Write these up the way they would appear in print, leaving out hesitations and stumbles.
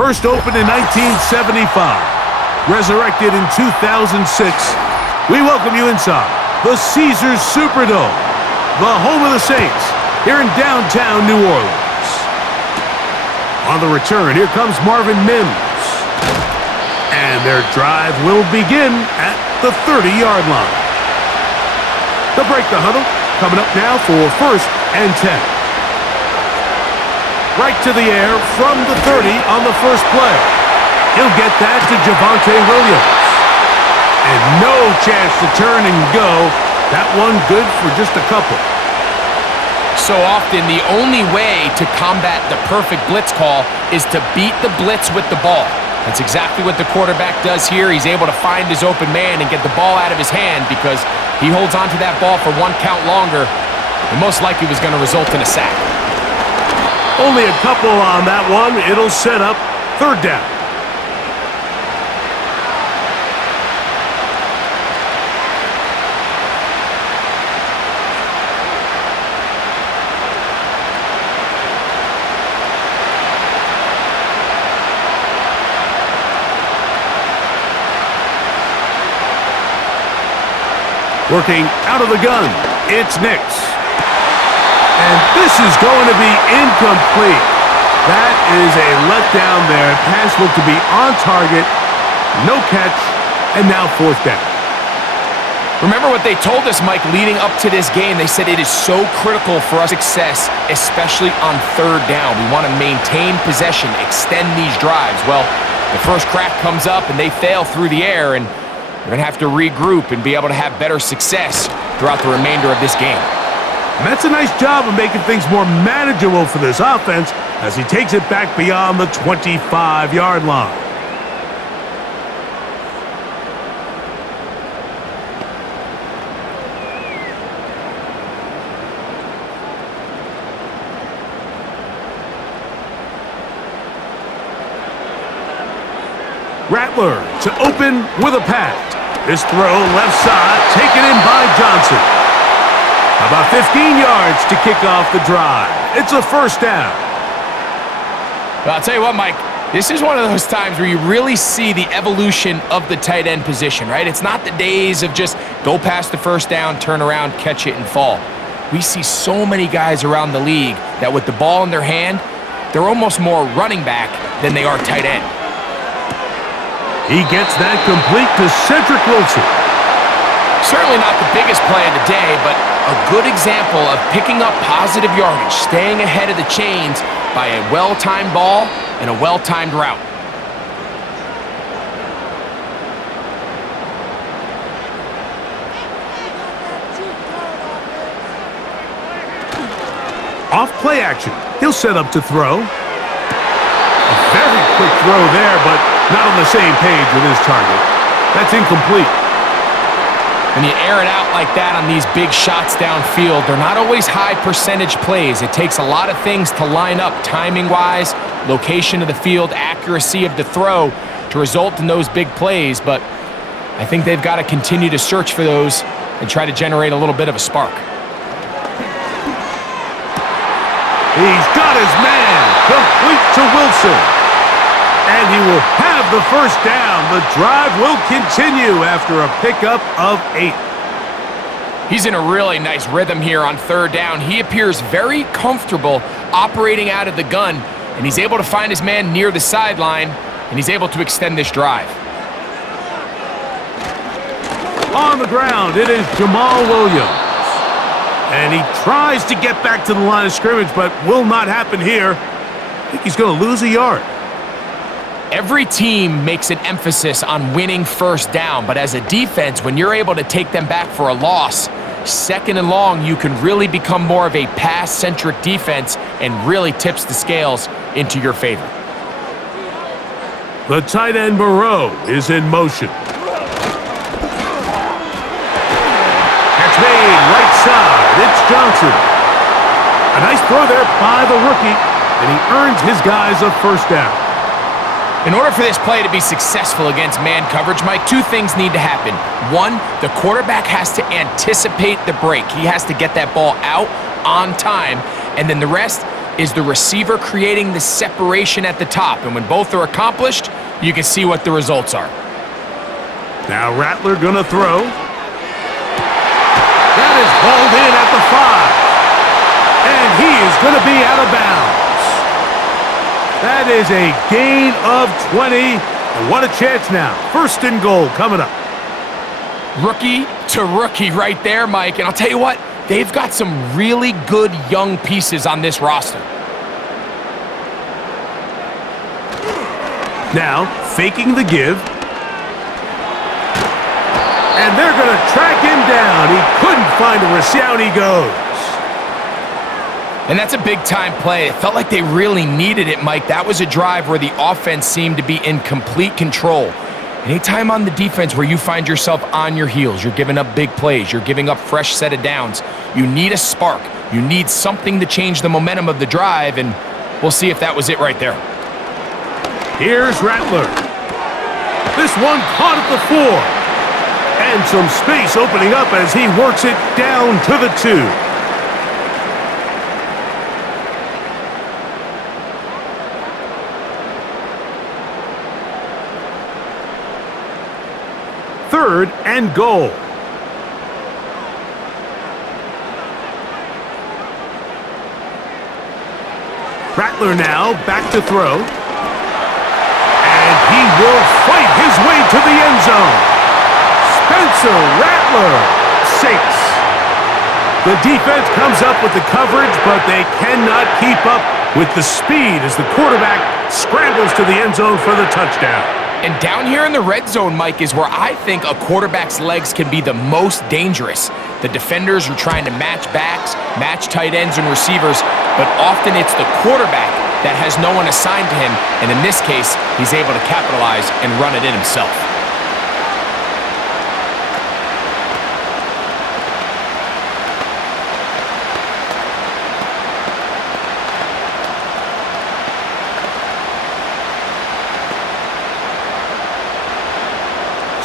First opened in 1975, resurrected in 2006, we welcome you inside the Caesars Superdome, the home of the Saints, here in downtown New Orleans. On the return, here comes Marvin Mims. And their drive will begin at the 30-yard line. To break the huddle, coming up now for 1st and 10. Right to the air from the 30 on the first play. He'll get that to Javonte Williams. And no chance to turn and go. That one good for just a couple. So often, the only way to combat the perfect blitz call is to beat the blitz with the ball. That's exactly what the quarterback does here. He's able to find his open man and get the ball out of his hand because he holds onto that ball for one count longer. And most likely was going to result in a sack. Only a couple on that one. It'll set up 3rd down. Working out of the gun, it's Nix. And this is going to be incomplete. That is a letdown there. Pass looked to be on target, no catch, and now 4th down. Remember what they told us, Mike, leading up to this game. They said it is so critical for our success, especially on 3rd down. We want to maintain possession, extend these drives. Well, the first crack comes up, and they fail through the air, and we're going to have to regroup and be able to have better success throughout the remainder of this game. And that's a nice job of making things more manageable for this offense as he takes it back beyond the 25-yard line. Rattler to open with a pass. This throw left side taken in by Johnson. About 15 yards to kick off the drive. It's a 1st down. Well, I'll tell you what, Mike, this is one of those times where you really see the evolution of the tight end position, right? It's not the days of just go past the 1st down, turn around, catch it, and fall. We see so many guys around the league that with the ball in their hand, they're almost more running back than they are tight end. He gets that complete to Cedric Wilson. Certainly not the biggest play of the day, but a good example of picking up positive yardage, staying ahead of the chains by a well-timed ball and a well-timed route. Off play action. He'll set up to throw. A very quick throw there, but not on the same page with his target. That's incomplete. When you air it out like that on these big shots downfield, they're not always high percentage plays. It takes a lot of things to line up timing-wise, location of the field, accuracy of the throw to result in those big plays, but I think they've got to continue to search for those and try to generate a little bit of a spark. He's got his man, complete to Wilson. And he will have the 1st down. The drive will continue after a pickup of 8. He's in a really nice rhythm here on 3rd down. He appears very comfortable operating out of the gun, and he's able to find his man near the sideline, and he's able to extend this drive. On the ground, it is Jamal Williams. And he tries to get back to the line of scrimmage, but will not happen here. I think he's going to lose a yard. Every team makes an emphasis on winning 1st down, but as a defense, when you're able to take them back for a loss, 2nd and long, you can really become more of a pass-centric defense and really tips the scales into your favor. The tight end Moreau is in motion. Catch made, right side, it's Johnson. A nice throw there by the rookie, and he earns his guys a 1st down. In order for this play to be successful against man coverage, Mike, 2 things need to happen. 1, the quarterback has to anticipate the break. He has to get that ball out on time. And then the rest, is the receiver creating the separation at the top. And when both are accomplished, you can see what the results are. Now Rattler gonna throw. That is hauled in at the 5. And he is gonna be out of bounds. That is a gain of 20. And what a chance now. First and goal coming up. Rookie to rookie right there, Mike. And I'll tell you what, they've got some really good young pieces on this roster. Now, faking the give. And they're going to track him down. He couldn't find a receiver. Down he goes. And that's a big-time play. It felt like they really needed it, Mike. That was a drive where the offense seemed to be in complete control. Anytime on the defense where you find yourself on your heels, you're giving up big plays, you're giving up fresh set of downs, you need a spark. You need something to change the momentum of the drive, and we'll see if that was it right there. Here's Rattler. This one caught at the 4. And some space opening up as he works it down to the 2. Third and goal. Rattler now back to throw. And he will fight his way to the end zone. Spencer Rattler, 6. The defense comes up with the coverage, but they cannot keep up with the speed as the quarterback scrambles to the end zone for the touchdown. And down here in the red zone, Mike, is where I think a quarterback's legs can be the most dangerous. The defenders are trying to match backs, match tight ends and receivers, but often it's the quarterback that has no one assigned to him, and in this case, he's able to capitalize and run it in himself.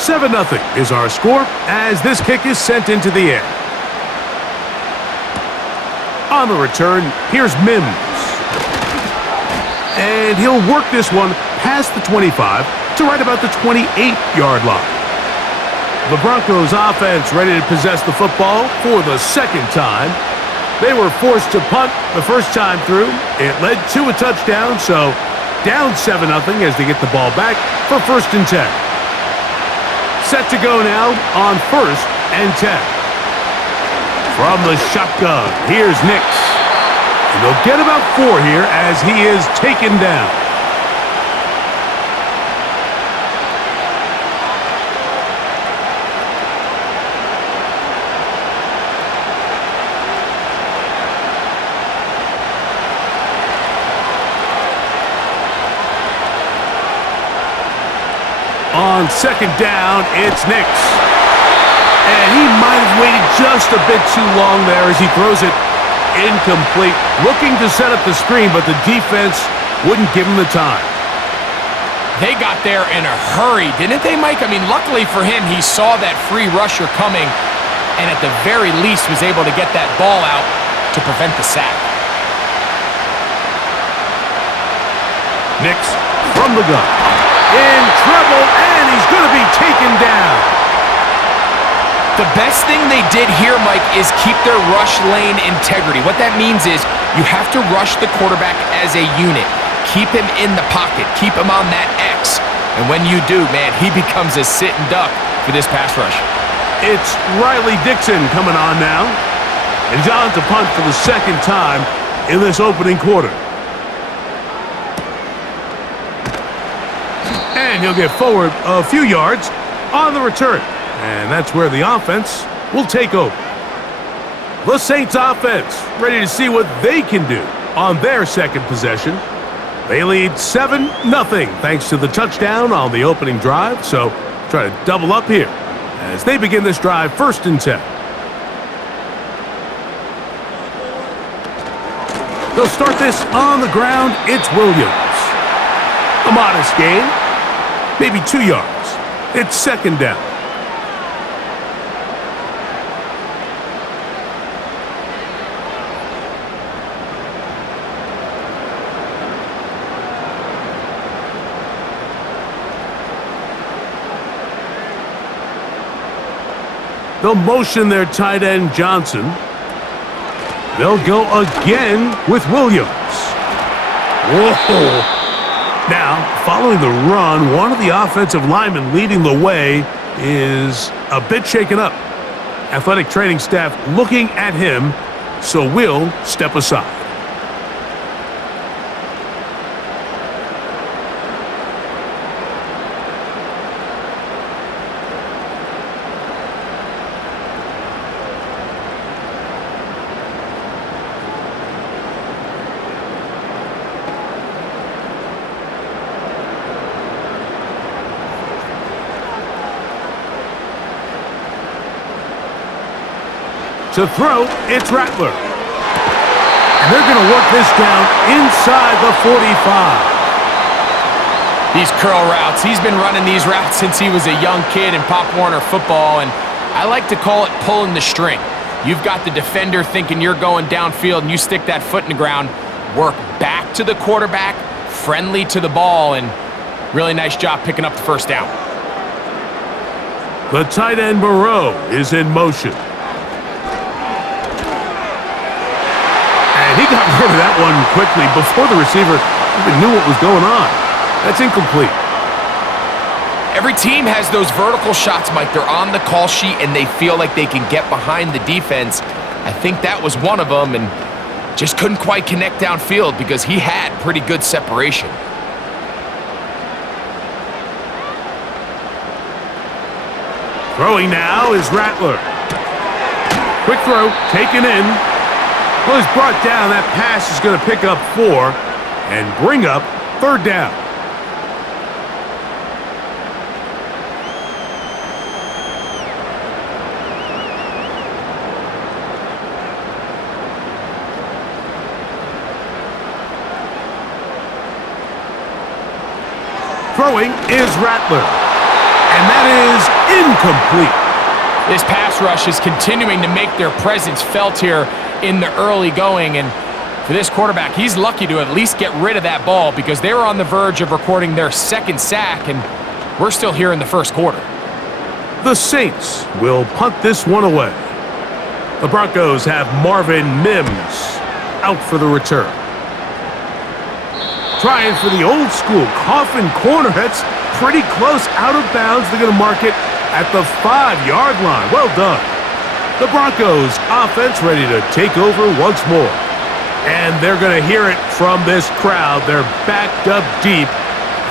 Seven 0 is our score as this kick is sent into the air. On the return, here's Mims. And he'll work this one past the 25 to right about the 28-yard line. The Broncos offense ready to possess the football for the second time. They were forced to punt the first time through. It led to a touchdown, so down 7 0 as they get the ball back for 1st and 10. Set to go now on 1st and 10. From the shotgun, here's Nix. And they'll get about 4 here as he is taken down. On 2nd down, it's Nix. And he might have waited just a bit too long there as he throws it incomplete. Looking to set up the screen, but the defense wouldn't give him the time. They got there in a hurry, didn't they, Mike? I mean, luckily for him, he saw that free rusher coming and at the very least was able to get that ball out to prevent the sack. Nix from the gun. In trouble, and he's going to be taken down. The best thing they did here, Mike, is keep their rush lane integrity. What that means is you have to rush the quarterback as a unit. Keep him in the pocket. Keep him on that X. And when you do, man, he becomes a sit and duck for this pass rush. It's Riley Dixon coming on now. And he's on to punt for the 2nd time in this opening quarter. And he'll get forward a few yards on the return. And that's where the offense will take over. The Saints offense ready to see what they can do on their 2nd possession. They lead 7-0 thanks to the touchdown on the opening drive. So try to double up here as they begin this drive 1st and 10. They'll start this on the ground. It's Williams. A modest gain. Maybe 2 yards. It's 2nd down. They'll motion their tight end, Johnson. They'll go again with Williams. Whoa! Now, following the run, one of the offensive linemen leading the way is a bit shaken up. Athletic training staff looking at him, so we'll step aside. To throw, it's Rattler. And they're going to work this down inside the 45. These curl routes, he's been running these routes since he was a young kid in Pop Warner football, and I like to call it pulling the string. You've got the defender thinking you're going downfield, and you stick that foot in the ground, work back to the quarterback, friendly to the ball, and really nice job picking up the first down. The tight end, Moreau, is in motion. He got rid of that one quickly before the receiver even knew what was going on. That's incomplete. Every team has those vertical shots, Mike. They're on the call sheet, and they feel like they can get behind the defense. I think that was one of them, and just couldn't quite connect downfield because he had pretty good separation. Throwing now is Rattler. Quick throw, taken in. Well, he's brought down. That pass is going to pick up 4 and bring up third down. Throwing is Rattler. And that is incomplete. This pass rush is continuing to make their presence felt here in the early going, and for this quarterback, he's lucky to at least get rid of that ball because they were on the verge of recording their second sack, and we're still here in the first quarter. The Saints will punt this one away. The Broncos have Marvin Mims out for the return. Trying for the old school coffin corner. That's pretty close out of bounds. They're going to mark it at the 5-yard line. Well done. The Broncos offense ready to take over once more. And they're going to hear it from this crowd. They're backed up deep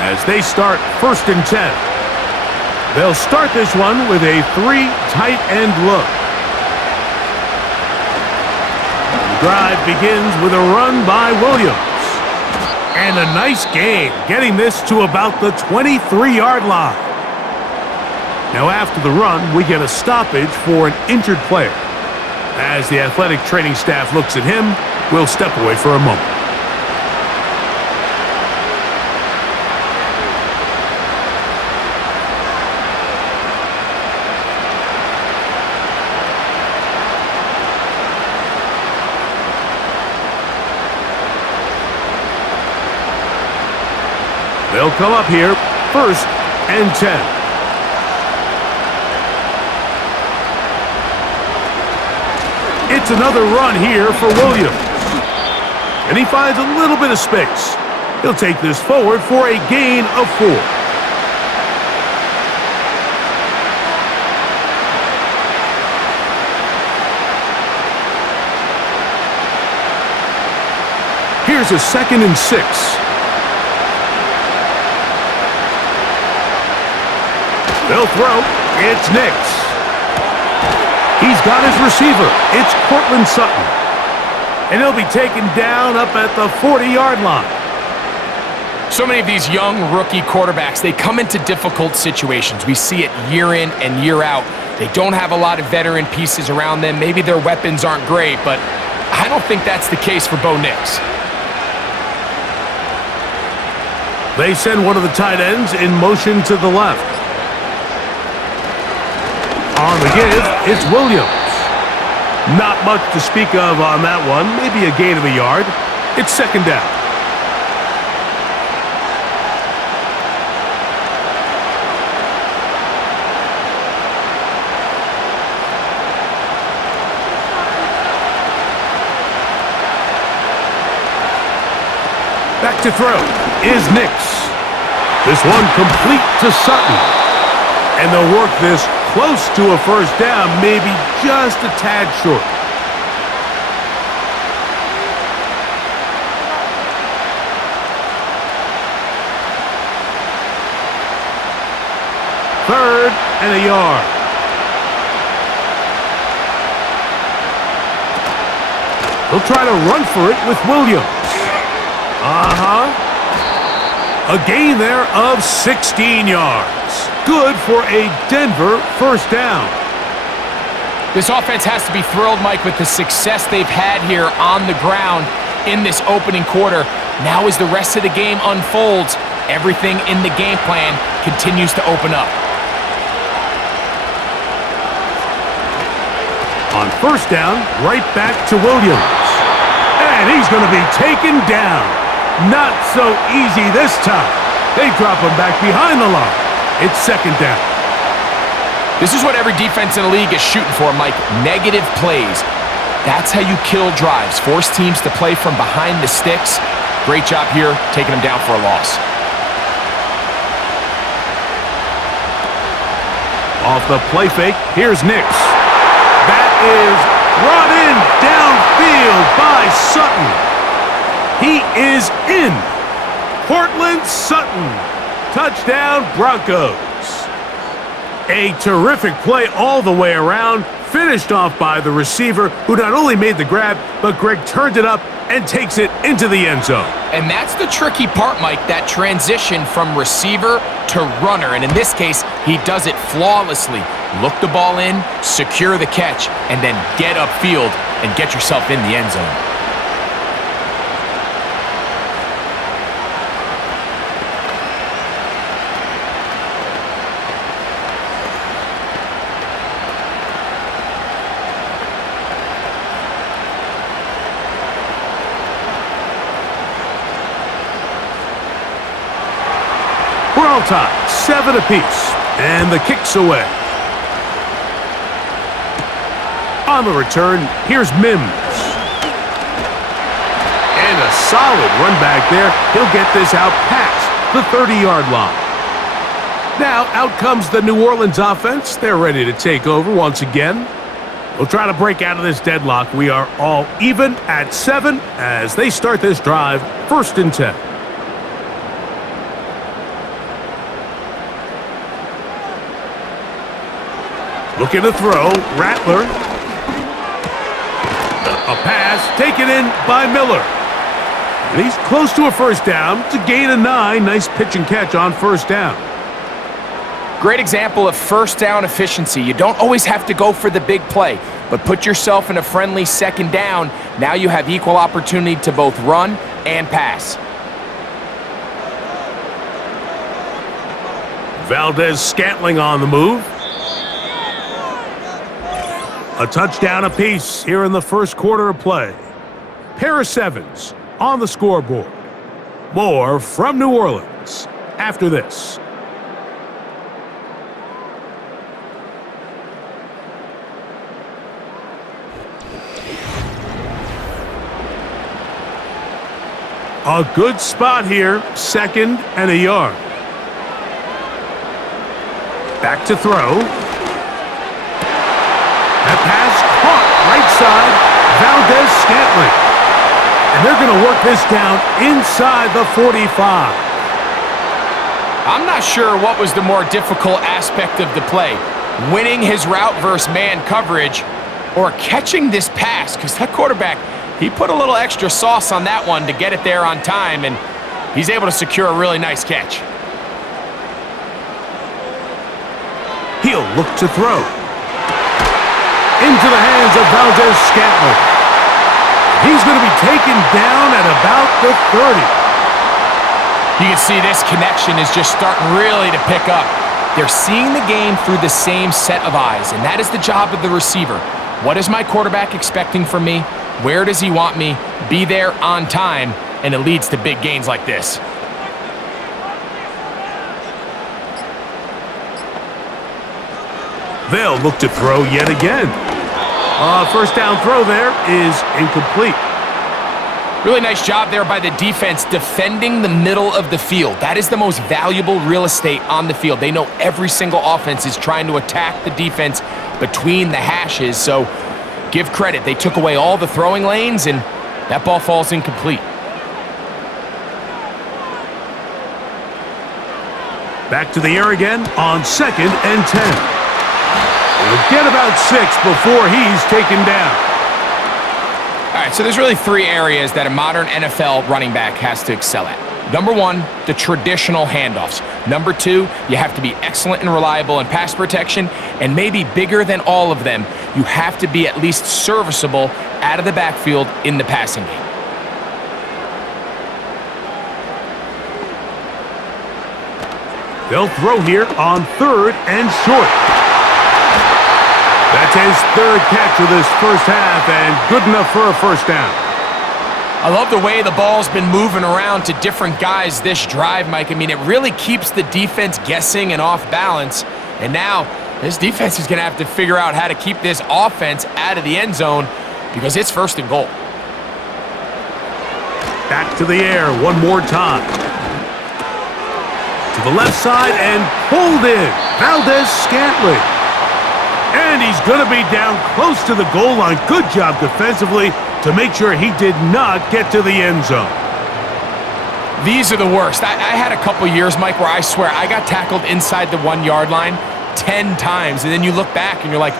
as they start 1st and 10. They'll start this one with a 3 tight end look. The drive begins with a run by Williams. And a nice gain, getting this to about the 23-yard line. Now after the run, we get a stoppage for an injured player. As the athletic training staff looks at him, we'll step away for a moment. They'll come up here, 1st and 10. It's another run here for Williams. And he finds a little bit of space. He'll take this forward for a gain of 4. Here's a 2nd and 6. They'll throw. It's Nix. He's got his receiver. It's Cortland Sutton. And he'll be taken down up at the 40-yard line. So many of these young rookie quarterbacks, they come into difficult situations. We see it year in and year out. They don't have a lot of veteran pieces around them. Maybe their weapons aren't great, but I don't think that's the case for Bo Nix. They send one of the tight ends in motion to the left. On the give, it's Williams. Not much to speak of on that one. Maybe a gain of a yard. It's 2nd down. Back to throw is Nix. This one complete to Sutton. And they'll work this close to a first down, maybe just a tad short. Third and a yard. He'll try to run for it with Williams. A gain there of 16 yards. Good for a Denver first down. This offense has to be thrilled, Mike, with the success they've had here on the ground in this opening quarter. Now as the rest of the game unfolds, everything in the game plan continues to open up. On first down, right back to Williams. And he's going to be taken down. Not so easy this time. They drop him back behind the line. It's second down. This is what every defense in the league is shooting for, Mike. Negative plays. That's how you kill drives. Force teams to play from behind the sticks. Great job here, taking them down for a loss. Off the play fake, here's Nix. That is brought in downfield by Sutton. He is in. Cortland Sutton. Touchdown, Broncos. A terrific play all the way around, finished off by the receiver, who not only made the grab, but Greg turned it up and takes it into the end zone. And that's the tricky part, Mike, that transition from receiver to runner. And in this case, he does it flawlessly. Look the ball in, secure the catch, and then get upfield and get yourself in the end zone. We're all tied, 7 apiece, and the kick's away. On the return, here's Mims. And a solid run back there. He'll get this out past the 30-yard line. Now, out comes the New Orleans offense. They're ready to take over once again. We'll try to break out of this deadlock. We are all even at 7 as they start this drive, 1st and 10. Looking to throw, Rattler. A pass taken in by Miller. And he's close to a first down. It's a gain of 9. Nice pitch and catch on first down. Great example of first down efficiency. You don't always have to go for the big play, but put yourself in a friendly second down. Now you have equal opportunity to both run and pass. Valdez-Scantling on the move. A touchdown apiece here in the first quarter of play. Pair of 7s on the scoreboard. More from New Orleans after this. A good spot here, 2nd and a yard. Back to throw. That pass caught right side, Valdez-Scantling. And they're going to work this down inside the 45. I'm not sure what was the more difficult aspect of the play, winning his route versus man coverage or catching this pass, because that quarterback, he put a little extra sauce on that one to get it there on time, and he's able to secure a really nice catch. He'll look to throw. Into the hands of Valdez-Scantling. He's going to be taken down at about the 30. You can see this connection is just starting really to pick up. They're seeing the game through the same set of eyes, and that is the job of the receiver. What is my quarterback expecting from me? Where does he want me? Be there on time, and it leads to big gains like this. They'll look to throw yet again. First down throw there is incomplete. Really nice job there by the defense defending the middle of the field. That is the most valuable real estate on the field. They know every single offense is trying to attack the defense between the hashes, so give credit. They took away all the throwing lanes, and that ball falls incomplete. Back to the air again on 2nd and 10. He'll get about 6 before he's taken down. All right, so there's really 3 areas that a modern NFL running back has to excel at. Number 1, the traditional handoffs. Number 2, you have to be excellent and reliable in pass protection, and maybe bigger than all of them, you have to be at least serviceable out of the backfield in the passing game. They'll throw here on 3rd and short. That's his 3rd catch of this first half, and good enough for a first down. I love the way the ball's been moving around to different guys this drive, Mike. I mean, it really keeps the defense guessing and off balance. And now, this defense is going to have to figure out how to keep this offense out of the end zone because it's 1st and goal. Back to the air one more time. To the left side and pulled in. Valdez-Scantling. And he's going to be down close to the goal line. Good job defensively to make sure he did not get to the end zone. These are the worst. I had a couple years, Mike, where I swear I got tackled inside the 1-yard line 10 times. And then you look back and you're like,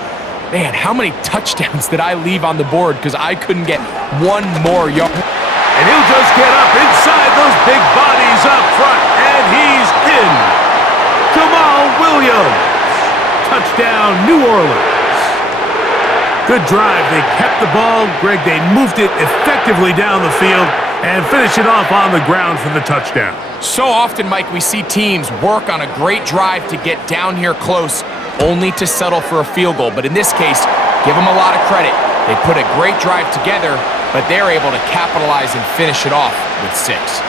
man, how many touchdowns did I leave on the board because I couldn't get one more yard? And he'll just get up inside those big bodies up front. And he's in. Jamal Williams. Touchdown, New Orleans. Good drive. They kept the ball. Greg, they moved it effectively down the field and finished it off on the ground for the touchdown. So often, Mike, we see teams work on a great drive to get down here close, only to settle for a field goal. But in this case, give them a lot of credit. They put a great drive together, but they're able to capitalize and finish it off with 6.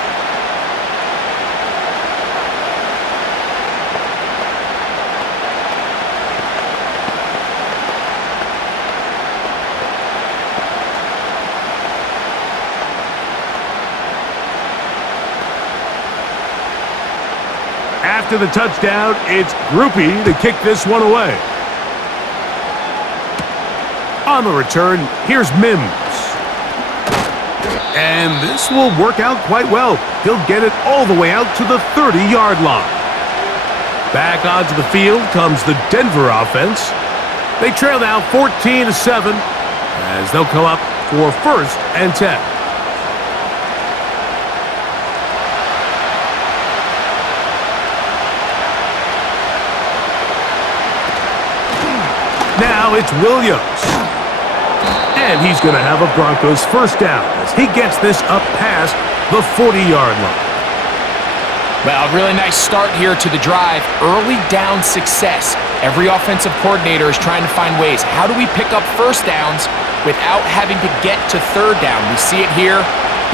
After the touchdown, it's Groupie to kick this one away. On the return, here's Mims. And this will work out quite well. He'll get it all the way out to the 30-yard line. Back onto the field comes the Denver offense. They trail now 14-7 as they'll come up for 1st and 10. Now it's Williams. And he's going to have a Broncos first down as he gets this up past the 40-yard line. Well, really nice start here to the drive. Early down success. Every offensive coordinator is trying to find ways. How do we pick up first downs without having to get to 3rd down? We see it here.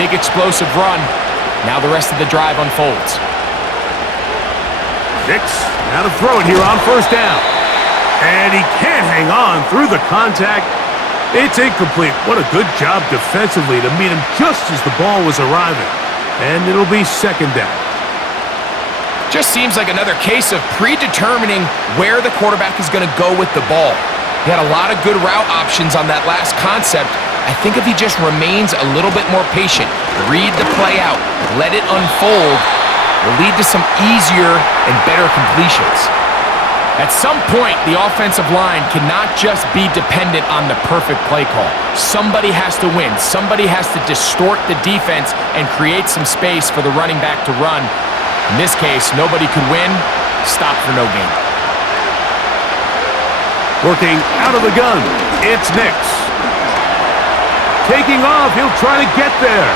Big explosive run. Now the rest of the drive unfolds. Nix, now to throw it here on 1st down. And he can't hang on through the contact. It's incomplete. What a good job defensively to meet him just as the ball was arriving. And it'll be 2nd down. Just seems like another case of predetermining where the quarterback is going to go with the ball. He had a lot of good route options on that last concept. I think if he just remains a little bit more patient, read the play out, let it unfold, will lead to some easier and better completions. At some point, the offensive line cannot just be dependent on the perfect play call. Somebody has to win. Somebody has to distort the defense and create some space for the running back to run. In this case, nobody could win. Stop for no gain. Working out of the gun, it's Nix. Taking off, he'll try to get there.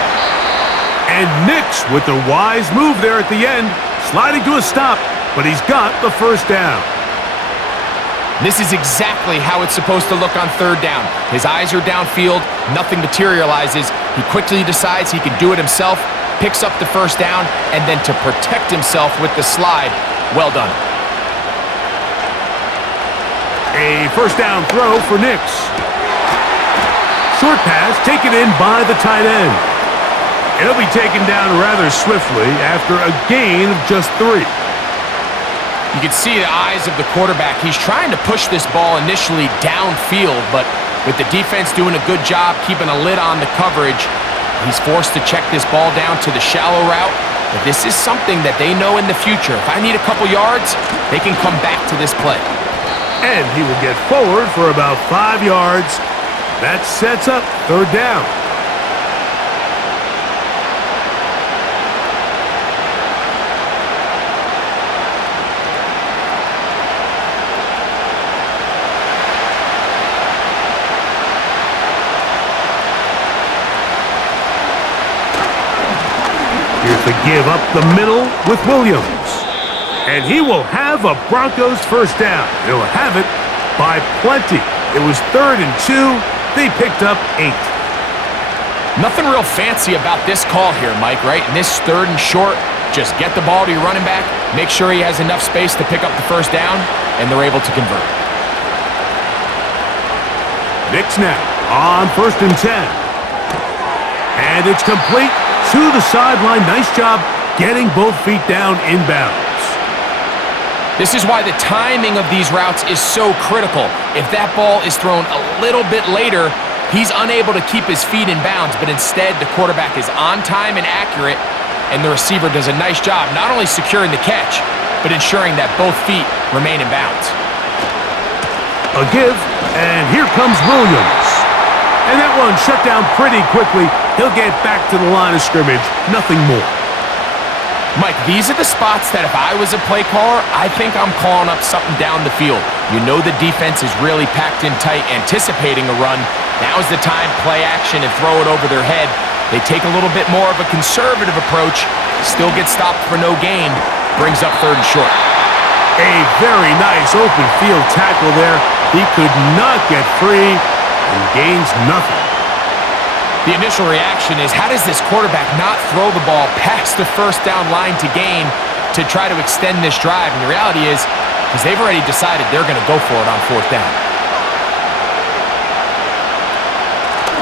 And Nix with the wise move there at the end, sliding to a stop, but he's got the first down. This is exactly how it's supposed to look on 3rd down. His eyes are downfield, nothing materializes. He quickly decides he can do it himself, picks up the first down, and then to protect himself with the slide, well done. A first down throw for Nix. Short pass taken in by the tight end. It'll be taken down rather swiftly after a gain of just 3. You can see the eyes of the quarterback. He's trying to push this ball initially downfield, but with the defense doing a good job keeping a lid on the coverage, he's forced to check this ball down to the shallow route. But this is something that they know in the future. If I need a couple yards, they can come back to this play. And he will get forward for about 5 yards. That sets up 3rd down. Here's the give up the middle with Williams. And he will have a Broncos 1st down. He'll have it by plenty. It was 3rd and 2. They picked up 8. Nothing real fancy about this call here, Mike, right? In this 3rd and short, just get the ball to your running back, make sure he has enough space to pick up the 1st down, and they're able to convert. Nix now on 1st and 10. And it's complete to the sideline. Nice job getting both feet down inbounds. This is why the timing of these routes is so critical. If that ball is thrown a little bit later, he's unable to keep his feet in bounds, but instead the quarterback is on time and accurate, and the receiver does a nice job not only securing the catch, but ensuring that both feet remain in bounds. A give, and here comes Williams. And that one shut down pretty quickly. He'll get back to the line of scrimmage, nothing more. Mike, these are the spots that if I was a play caller, I think I'm calling up something down the field. You know the defense is really packed in tight, anticipating a run. Now's the time, play action and throw it over their head. They take a little bit more of a conservative approach, still get stopped for no gain, brings up 3rd and short. A very nice open field tackle there. He could not get free and gains nothing. The initial reaction is, how does this quarterback not throw the ball past the 1st down line to gain to try to extend this drive? And the reality is, because they've already decided they're going to go for it on 4th down.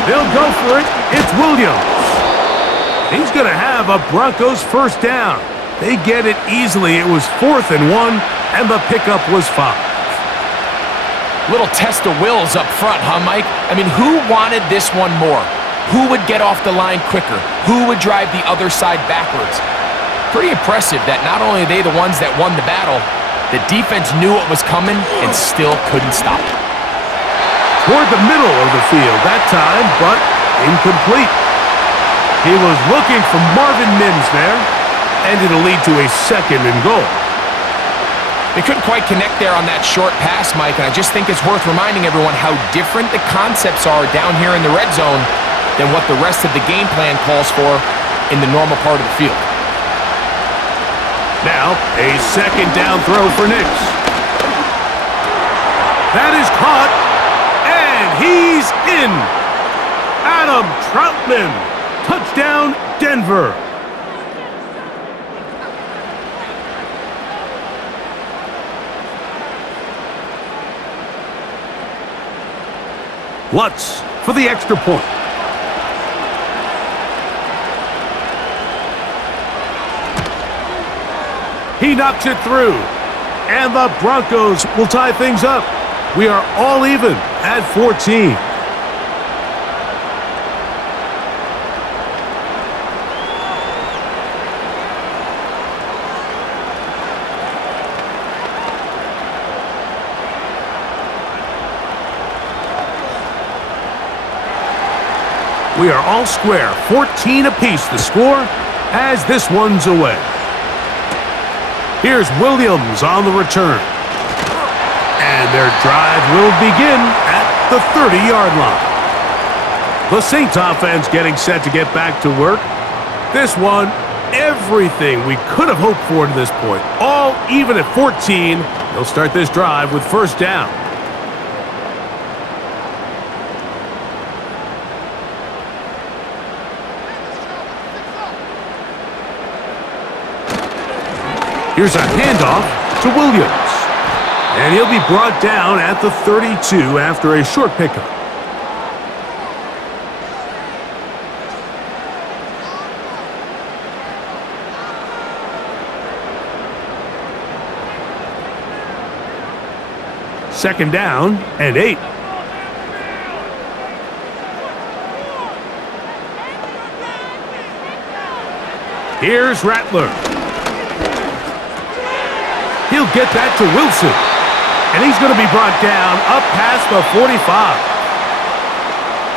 They'll go for it. It's Williams. He's going to have a Broncos 1st down. They get it easily. It was 4th and 1, and the pickup was 5. Little test of wills up front, huh, Mike? I mean, who wanted this one more? Who would get off the line quicker? Who would drive the other side backwards? Pretty impressive that not only are they the ones that won the battle, the defense knew what was coming and still couldn't stop it. Toward the middle of the field that time, but incomplete. He was looking for Marvin Mims there, and it'll lead to a 2nd and goal. They couldn't quite connect there on that short pass, Mike, and I just think it's worth reminding everyone how different the concepts are down here in the red zone than what the rest of the game plan calls for in the normal part of the field. Now, a 2nd down throw for Nix. That is caught, and he's in. Adam Troutman, touchdown Denver. Lutz for the extra point. He knocks it through, and the Broncos will tie things up. We are all even at 14. We are all square, 14 apiece the score as this one's away. Here's Williams on the return. And their drive will begin at the 30-yard line. The Saints offense getting set to get back to work. This one, everything we could have hoped for to this point. All even at 14. They'll start this drive with 1st down. Here's a handoff to Williams. And he'll be brought down at the 32 after a short pickup. Second down and 8. Here's Rattler. He'll get that to Wilson. And he's going to be brought down up past the 45.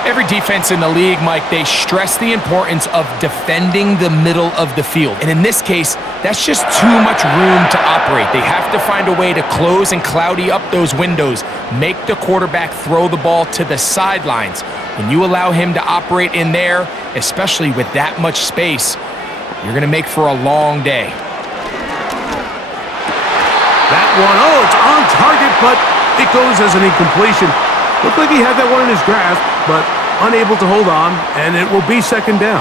Every defense in the league, Mike, they stress the importance of defending the middle of the field. And in this case, that's just too much room to operate. They have to find a way to close and cloudy up those windows, make the quarterback throw the ball to the sidelines. When you allow him to operate in there, especially with that much space, you're going to make for a long day. That one, oh, it's on target, but it goes as an incompletion. Looked like he had that one in his grasp, but unable to hold on, and it will be second down.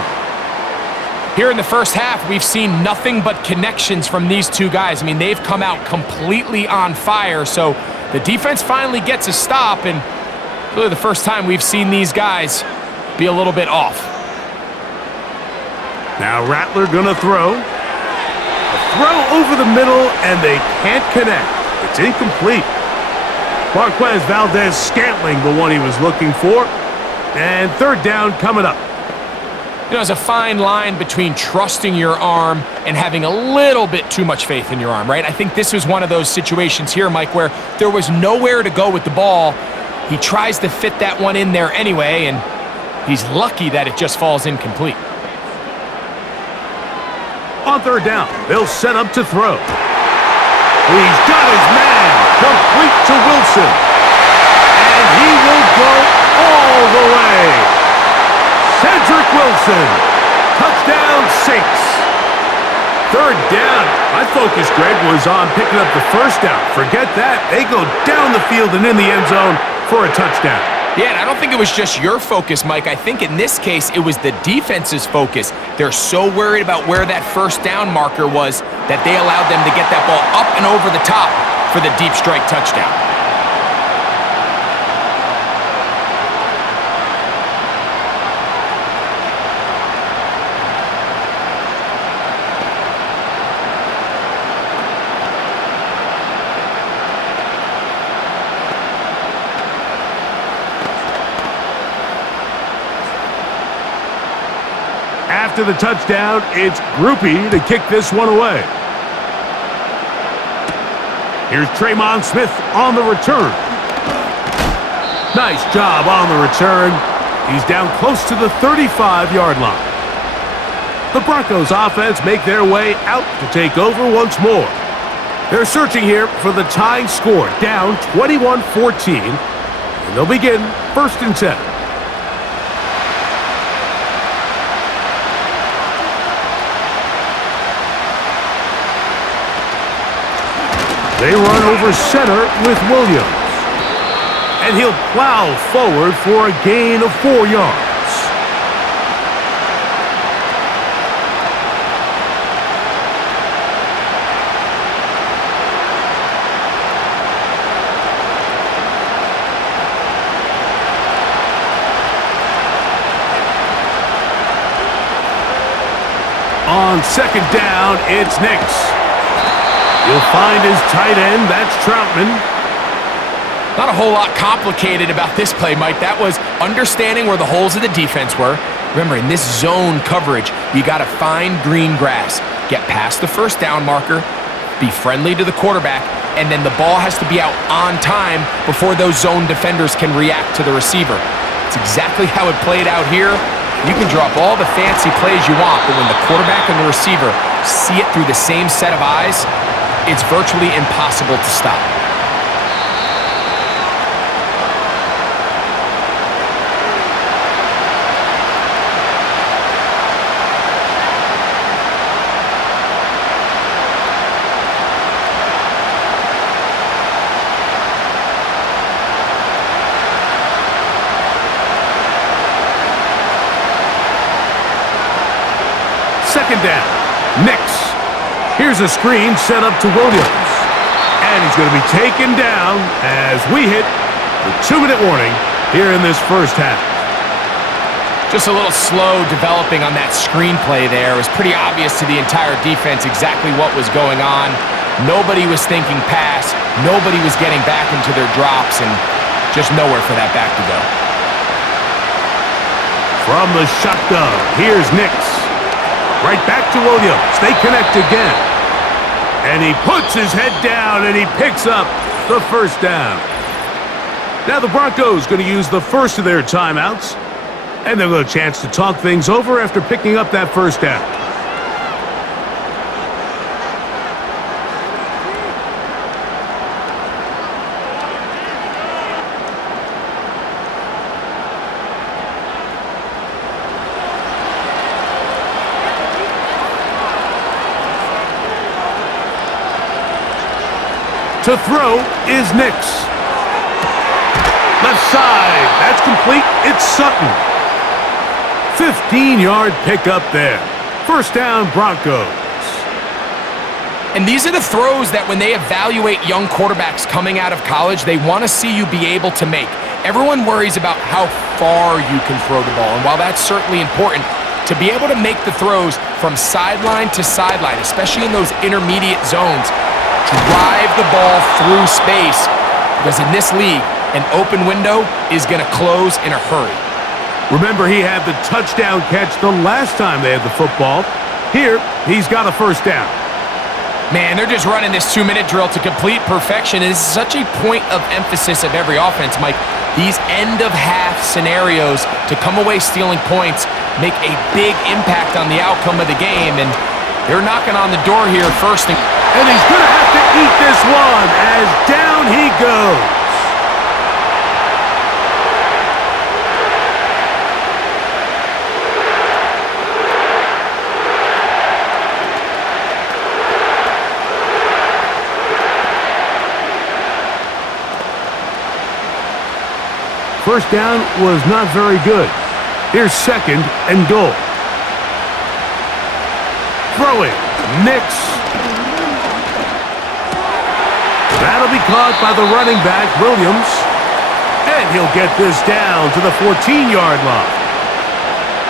Here in the first half, we've seen nothing but connections from these two guys. I mean, they've come out completely on fire, so the defense finally gets a stop, and really the first time we've seen these guys be a little bit off. Now Rattler gonna throw. A throw over the middle, and they can't connect. It's incomplete. Marquez Valdez-Scantling, the one he was looking for. And third down coming up. You know, there's a fine line between trusting your arm and having a little bit too much faith in your arm, right? I think this was one of those situations here, Mike, where there was nowhere to go with the ball. He tries to fit that one in there anyway, and he's lucky that it just falls incomplete. On third down, they'll set up to throw. He's got his man, complete to Wilson. And he will go all the way. Cedric Wilson, touchdown 6. Third down. My focus, Greg, was on picking up the first down. Forget that. They go down the field and in the end zone for a touchdown. Yeah, and I don't think it was just your focus, Mike. I think in this case, it was the defense's focus. They're so worried about where that first down marker was that they allowed them to get that ball up and over the top for the deep strike touchdown. After the touchdown, it's Groupie to kick this one away. Here's Tremon Smith on the return. Nice job on the return. He's down close to the 35-yard line. The Broncos offense make their way out to take over once more. They're searching here for the tying score, down 21-14. And they'll begin 1st and 10. They run over center with Williams. And he'll plow forward for a gain of 4 yards. On second down, it's Nix. You'll find his tight end, that's Troutman. Not a whole lot complicated about this play, Mike. That was understanding where the holes of the defense were. Remember, in this zone coverage, you got to find green grass, get past the first down marker, be friendly to the quarterback, and then the ball has to be out on time before those zone defenders can react to the receiver. It's exactly how it played out here. You can drop all the fancy plays you want, but when the quarterback and the receiver see it through the same set of eyes, it's virtually impossible to stop. Second down, Nix. Here's a screen set up to Williams. And he's going to be taken down as we hit the 2-minute warning here in this first half. Just a little slow developing on that screenplay there. It was pretty obvious to the entire defense exactly what was going on. Nobody was thinking pass. Nobody was getting back into their drops and just nowhere for that back to go. From the shotgun, here's Nix. Right back to Williams. They connect again. And he puts his head down and he picks up the first down. Now the Broncos going to use the first of their timeouts. And they'll get a chance to talk things over after picking up that first down. To throw is Nix. Left side. That's complete. It's Sutton. 15-yard pickup there. First down, Broncos. And these are the throws that when they evaluate young quarterbacks coming out of college, they want to see you be able to make. Everyone worries about how far you can throw the ball. And while that's certainly important, to be able to make the throws from sideline to sideline, especially in those intermediate zones, drive the ball through space, because in this league, an open window is going to close in a hurry. Remember, he had the touchdown catch the last time they had the football. Here, he's got a first down. Man, they're just running this 2-minute drill to complete perfection. And this is such a point of emphasis of every offense, Mike. These end-of-half scenarios to come away stealing points make a big impact on the outcome of the game. And they're knocking on the door here first. And he's going to have to eat this one as down he goes. First down was not very good. Here's second and goal. Throwing. Nix. That'll be caught by the running back, Williams. And he'll get this down to the 14-yard line.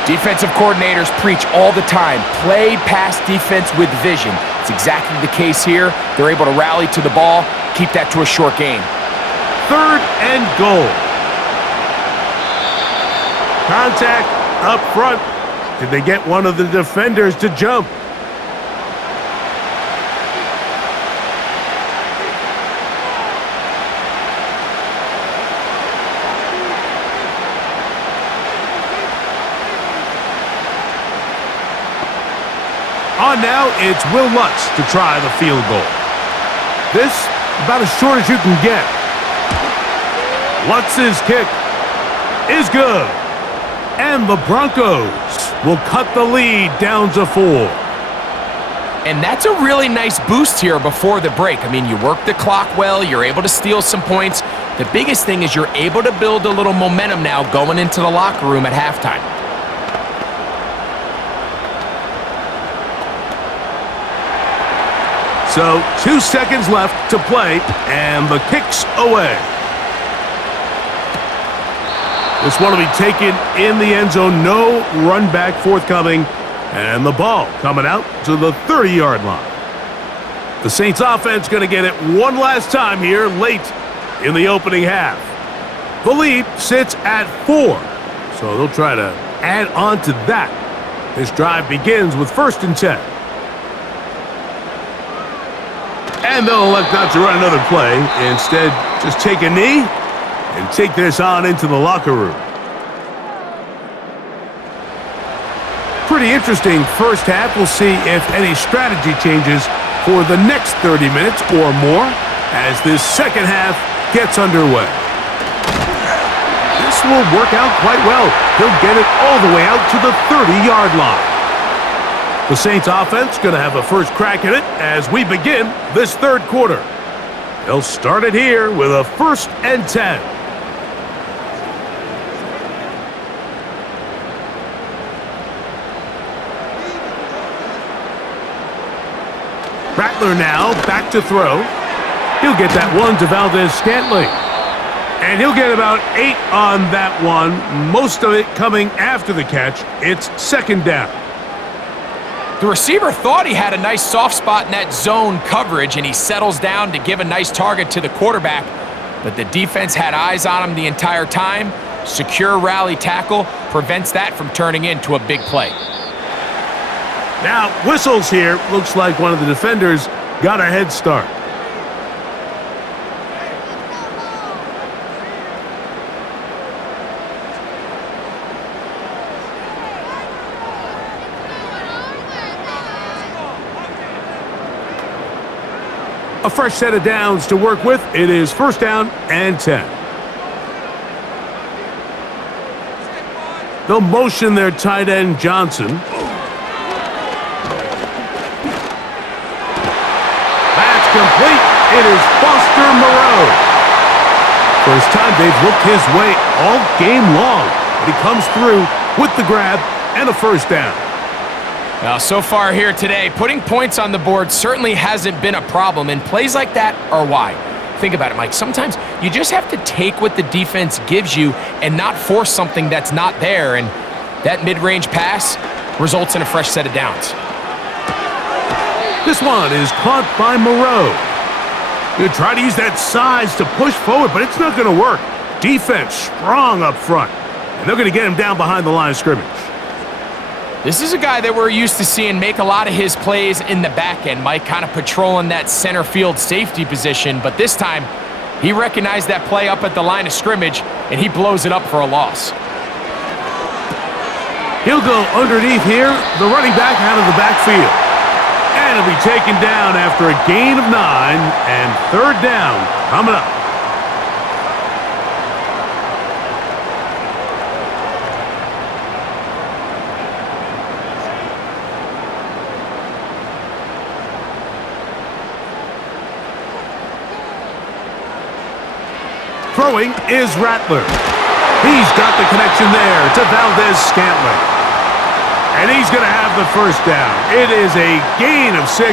Defensive coordinators preach all the time, play pass defense with vision. It's exactly the case here. They're able to rally to the ball, keep that to a short gain. Third and goal. Contact up front. Did they get one of the defenders to jump? On now, it's Will Lutz to try the field goal. This, about as short as you can get. Lutz's kick is good. And the Broncos will cut the lead down to 4. And that's a really nice boost here before the break. I mean, you work the clock well, you're able to steal some points. The biggest thing is you're able to build a little momentum now going into the locker room at halftime. So 2 seconds left to play, and the kick's away. This one will be taken in the end zone. No run back forthcoming, and the ball coming out to the 30-yard line. The Saints offense going to get it one last time here late in the opening half. The lead sits at 4, so they'll try to add on to that. This drive begins with 1st and 10. And they'll elect not to run another play. Instead, just take a knee and take this on into the locker room. Pretty interesting first half. We'll see if any strategy changes for the next 30 minutes or more as this second half gets underway. This will work out quite well. He'll get it all the way out to the 30-yard line. The Saints offense going to have a first crack at it as we begin this third quarter. They'll start it here with a 1st and 10. Rattler now back to throw. He'll get that one to Valdez-Scantling. And he'll get about 8 on that one, most of it coming after the catch. It's 2nd down. The receiver thought he had a nice soft spot in that zone coverage, and he settles down to give a nice target to the quarterback. But the defense had eyes on him the entire time. Secure rally tackle prevents that from turning into a big play. Now, whistles here. Looks like one of the defenders got a head start. A fresh set of downs to work with. It is first down and 10. They'll motion their tight end, Johnson. That's complete. It is Foster Moreau. First time they've looked his way all game long. But he comes through with the grab and a first down. Now, so far here today, putting points on the board certainly hasn't been a problem, and plays like that are why. Think about it, Mike. Sometimes you just have to take what the defense gives you and not force something that's not there, and that mid-range pass results in a fresh set of downs. This one is caught by Moreau. You try to use that size to push forward, but it's not going to work. Defense strong up front, and they're going to get him down behind the line of scrimmage. This is a guy that we're used to seeing make a lot of his plays in the back end, Mike, kind of patrolling that center field safety position, but this time he recognized that play up at the line of scrimmage, and he blows it up for a loss. He'll go underneath here, the running back out of the backfield. And he'll be taken down after a gain of 9, and third down coming up. Throwing is Rattler. He's got the connection there to Valdez-Scantling. And he's going to have the first down. It is a gain of 6.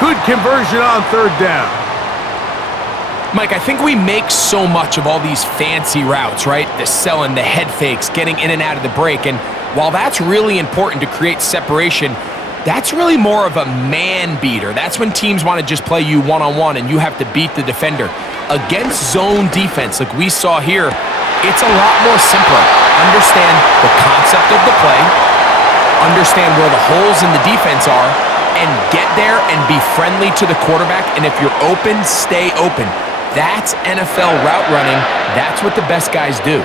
Good conversion on third down. Mike, I think we make so much of all these fancy routes, right? The selling, the head fakes, getting in and out of the break. And while that's really important to create separation, that's really more of a man beater. That's when teams want to just play you one-on-one and you have to beat the defender. Against zone defense, like we saw here, it's a lot more simpler. Understand the concept of the play, understand where the holes in the defense are, and get there and be friendly to the quarterback. And if you're open, stay open. That's NFL route running. That's what the best guys do.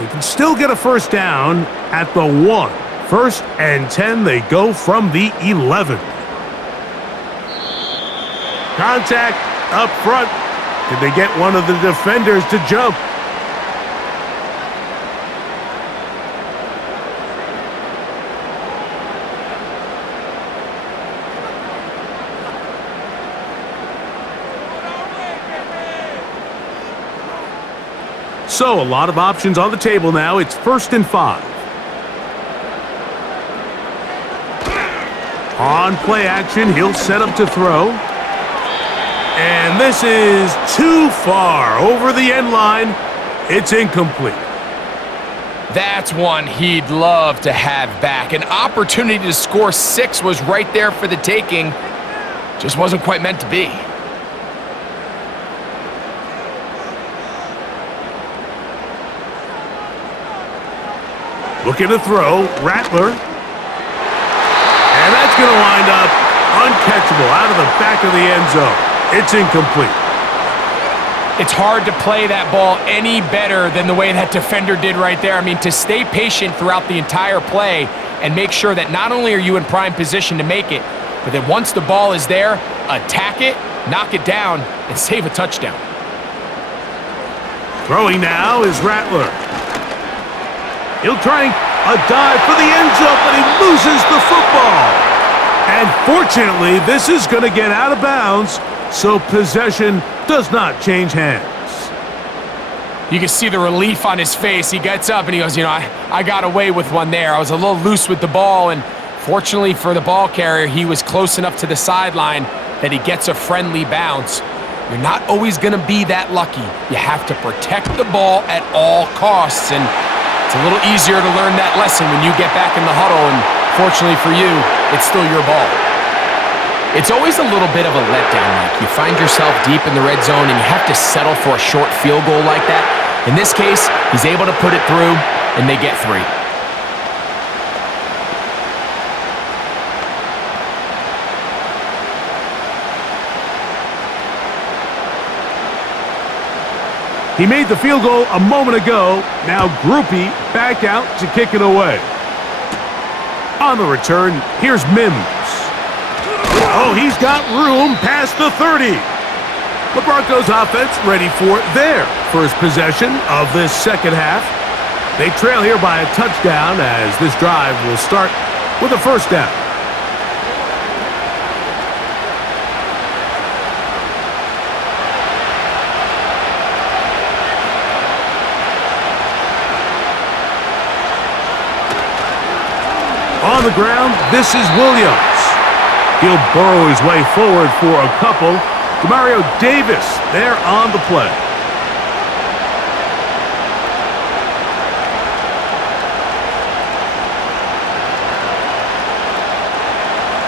They can still get a first down at the 1. First and 10, they go from the 11. Contact up front. Did they get one of the defenders to jump? So a lot of options on the table now. It's first and 5. On play action, he'll set up to throw. And this is too far over the end line. It's incomplete. That's one he'd love to have back. An opportunity to score 6 was right there for the taking. Just wasn't quite meant to be. Looking to throw, Rattler. And that's going to wind up uncatchable out of the back of the end zone. It's incomplete. It's hard to play that ball any better than the way that defender did right there. I mean, to stay patient throughout the entire play and make sure that not only are you in prime position to make it, but that once the ball is there, attack it, knock it down, and save a touchdown. Throwing now is Rattler. He'll try a dive for the end zone, but he loses the football. And fortunately, this is going to get out of bounds, so possession does not change hands. You can see the relief on his face. He gets up and he goes, I got away with one there. I was a little loose with the ball, and fortunately for the ball carrier, he was close enough to the sideline that he gets a friendly bounce. You're not always going to be that lucky. You have to protect the ball at all costs, and it's a little easier to learn that lesson when you get back in the huddle and unfortunately for you, it's still your ball. It's always a little bit of a letdown, Mike. You find yourself deep in the red zone and you have to settle for a short field goal like that. In this case, he's able to put it through, and they get 3. He made the field goal a moment ago. Now Groupie back out to kick it away. On the return, here's Mims. Oh, he's got room past the 30. The Broncos offense ready for their first possession of this second half. They trail here by a touchdown as this drive will start with a first down. On the ground, this is Williams. He'll burrow his way forward for a couple. Demario Davis there on the play.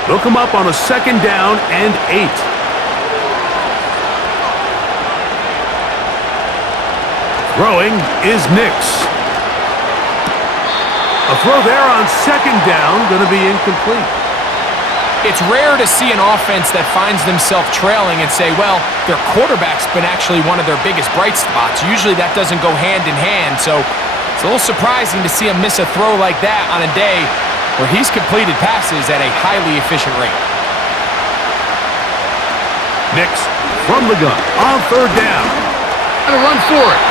They'll come up on a second down and 8. Throwing is Nix. A throw there on second down, going to be incomplete. It's rare to see an offense that finds themselves trailing and say, well, their quarterback's been actually one of their biggest bright spots. Usually that doesn't go hand in hand, so it's a little surprising to see him miss a throw like that on a day where he's completed passes at a highly efficient rate. Nix from the gun on third down. And a run for it.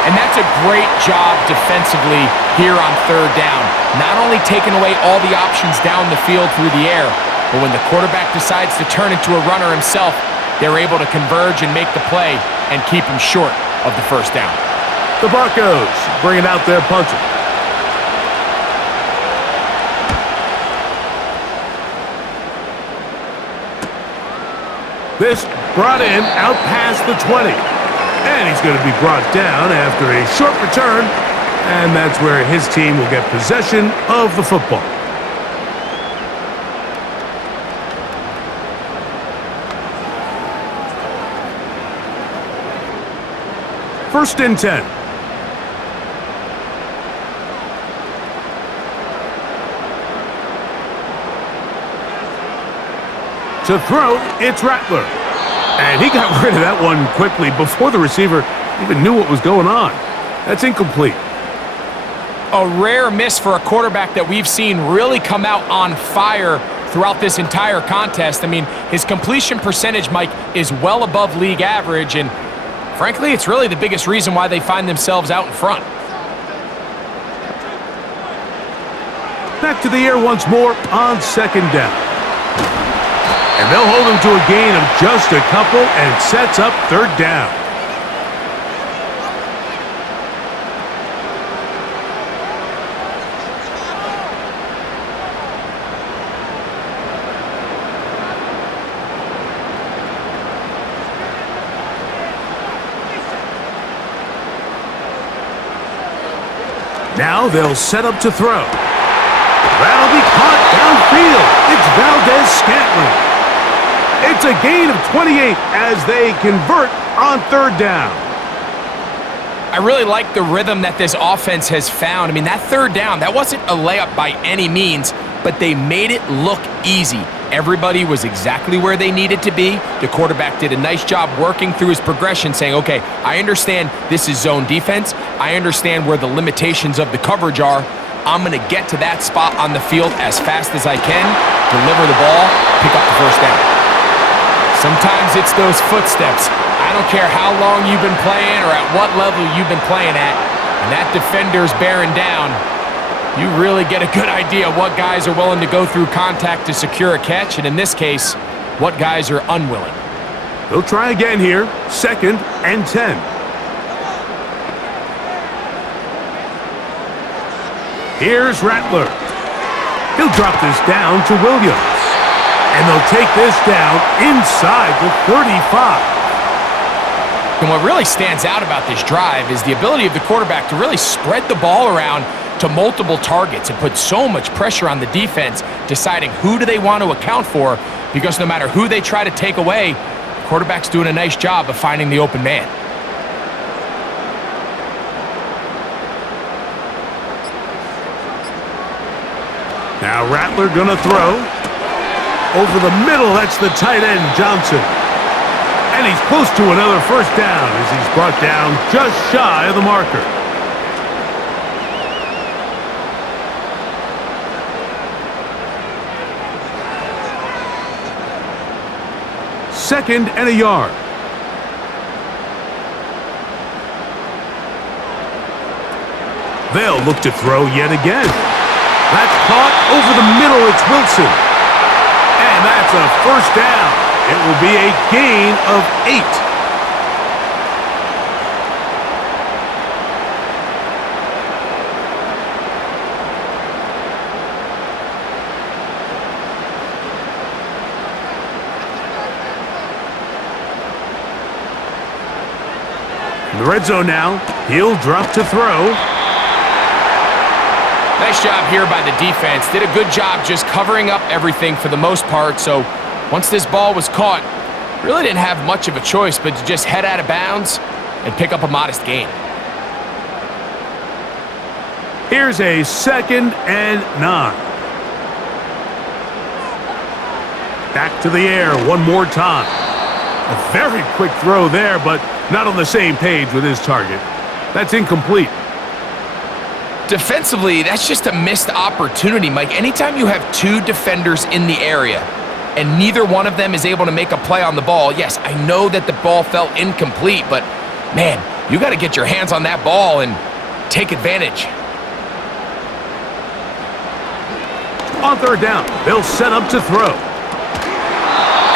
And that's a great job defensively here on third down. Not only taking away all the options down the field through the air, but when the quarterback decides to turn into a runner himself, they're able to converge and make the play and keep him short of the first down. The Broncos bringing out their punter. This brought in out past the 20. And he's going to be brought down after a short return. And that's where his team will get possession of the football. First and 10. To throw, it's Rattler. And he got rid of that one quickly before the receiver even knew what was going on. That's incomplete. A rare miss for a quarterback that we've seen really come out on fire throughout this entire contest. I mean, his completion percentage, Mike, is well above league average, and frankly, it's really the biggest reason why they find themselves out in front. Back to the air once more on second down. And they'll hold him to a gain of just a couple, and it sets up third down. Now they'll set up to throw. That'll be caught downfield. It's Valdez-Scantling. It's a gain of 28 as they convert on third down. I really like the rhythm that this offense has found. I mean, that third down, that wasn't a layup by any means, but they made it look easy. Everybody was exactly where they needed to be. The quarterback did a nice job working through his progression, saying, okay, I understand this is zone defense. I understand where the limitations of the coverage are. I'm going to get to that spot on the field as fast as I can, deliver the ball, pick up the first down. Sometimes it's those footsteps. I don't care how long you've been playing or at what level you've been playing at, and that defender's bearing down. You really get a good idea of what guys are willing to go through contact to secure a catch, and in this case, what guys are unwilling. They'll try again here, second and 10. Here's Rattler. He'll drop this down to Williams. And they'll take this down inside the 35. And what really stands out about this drive is the ability of the quarterback to really spread the ball around to multiple targets and put so much pressure on the defense, deciding who do they want to account for, because no matter who they try to take away, the quarterback's doing a nice job of finding the open man. Now Rattler gonna throw. Over the middle, that's the tight end, Johnson. And he's close to another first down as he's brought down just shy of the marker. Second and a yard. They'll look to throw yet again. That's caught over the middle. It's Wilson. And that's a first down. It will be a gain of 8. In the red zone now, he'll drop to throw. Nice job here by the defense. Did a good job just covering up everything for the most part. So once this ball was caught, really didn't have much of a choice but to just head out of bounds and pick up a modest gain. Here's a 2nd and 9. Back to the air one more time. A very quick throw there, but not on the same page with his target. That's incomplete. Defensively, that's just a missed opportunity, Mike. Anytime you have 2 defenders in the area and neither one of them is able to make a play on the ball, yes, I know that the ball felt incomplete, but man, you got to get your hands on that ball and take advantage. On third down, they'll set up to throw.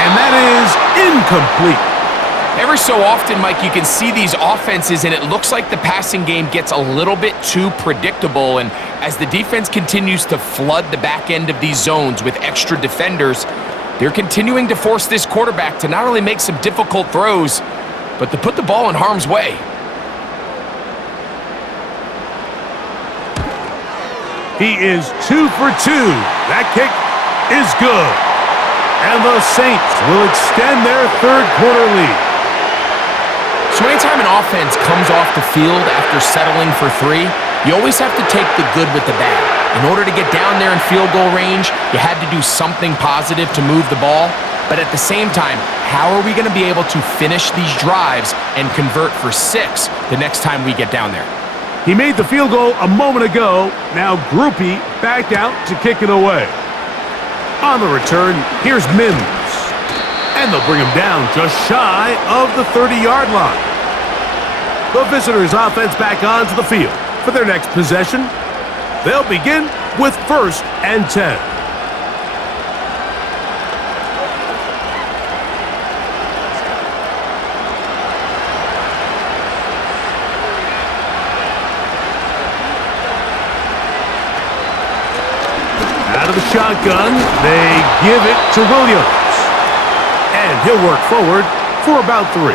And that is incomplete. Every so often, Mike, you can see these offenses, and it looks like the passing game gets a little bit too predictable. And as the defense continues to flood the back end of these zones with extra defenders, they're continuing to force this quarterback to not only make some difficult throws, but to put the ball in harm's way. He is 2 for 2. That kick is good. And the Saints will extend their third quarter lead. So anytime an offense comes off the field after settling for 3, you always have to take the good with the bad. In order to get down there in field goal range, you had to do something positive to move the ball. But at the same time, how are we going to be able to finish these drives and convert for 6 the next time we get down there? He made the field goal a moment ago. Now Groupie back out to kick it away. On the return, here's Mims. And they'll bring him down just shy of the 30-yard line. The visitors' offense back onto the field for their next possession. They'll begin with 1st and 10. Out of the shotgun, they give it to Williams. And he'll work forward for about 3.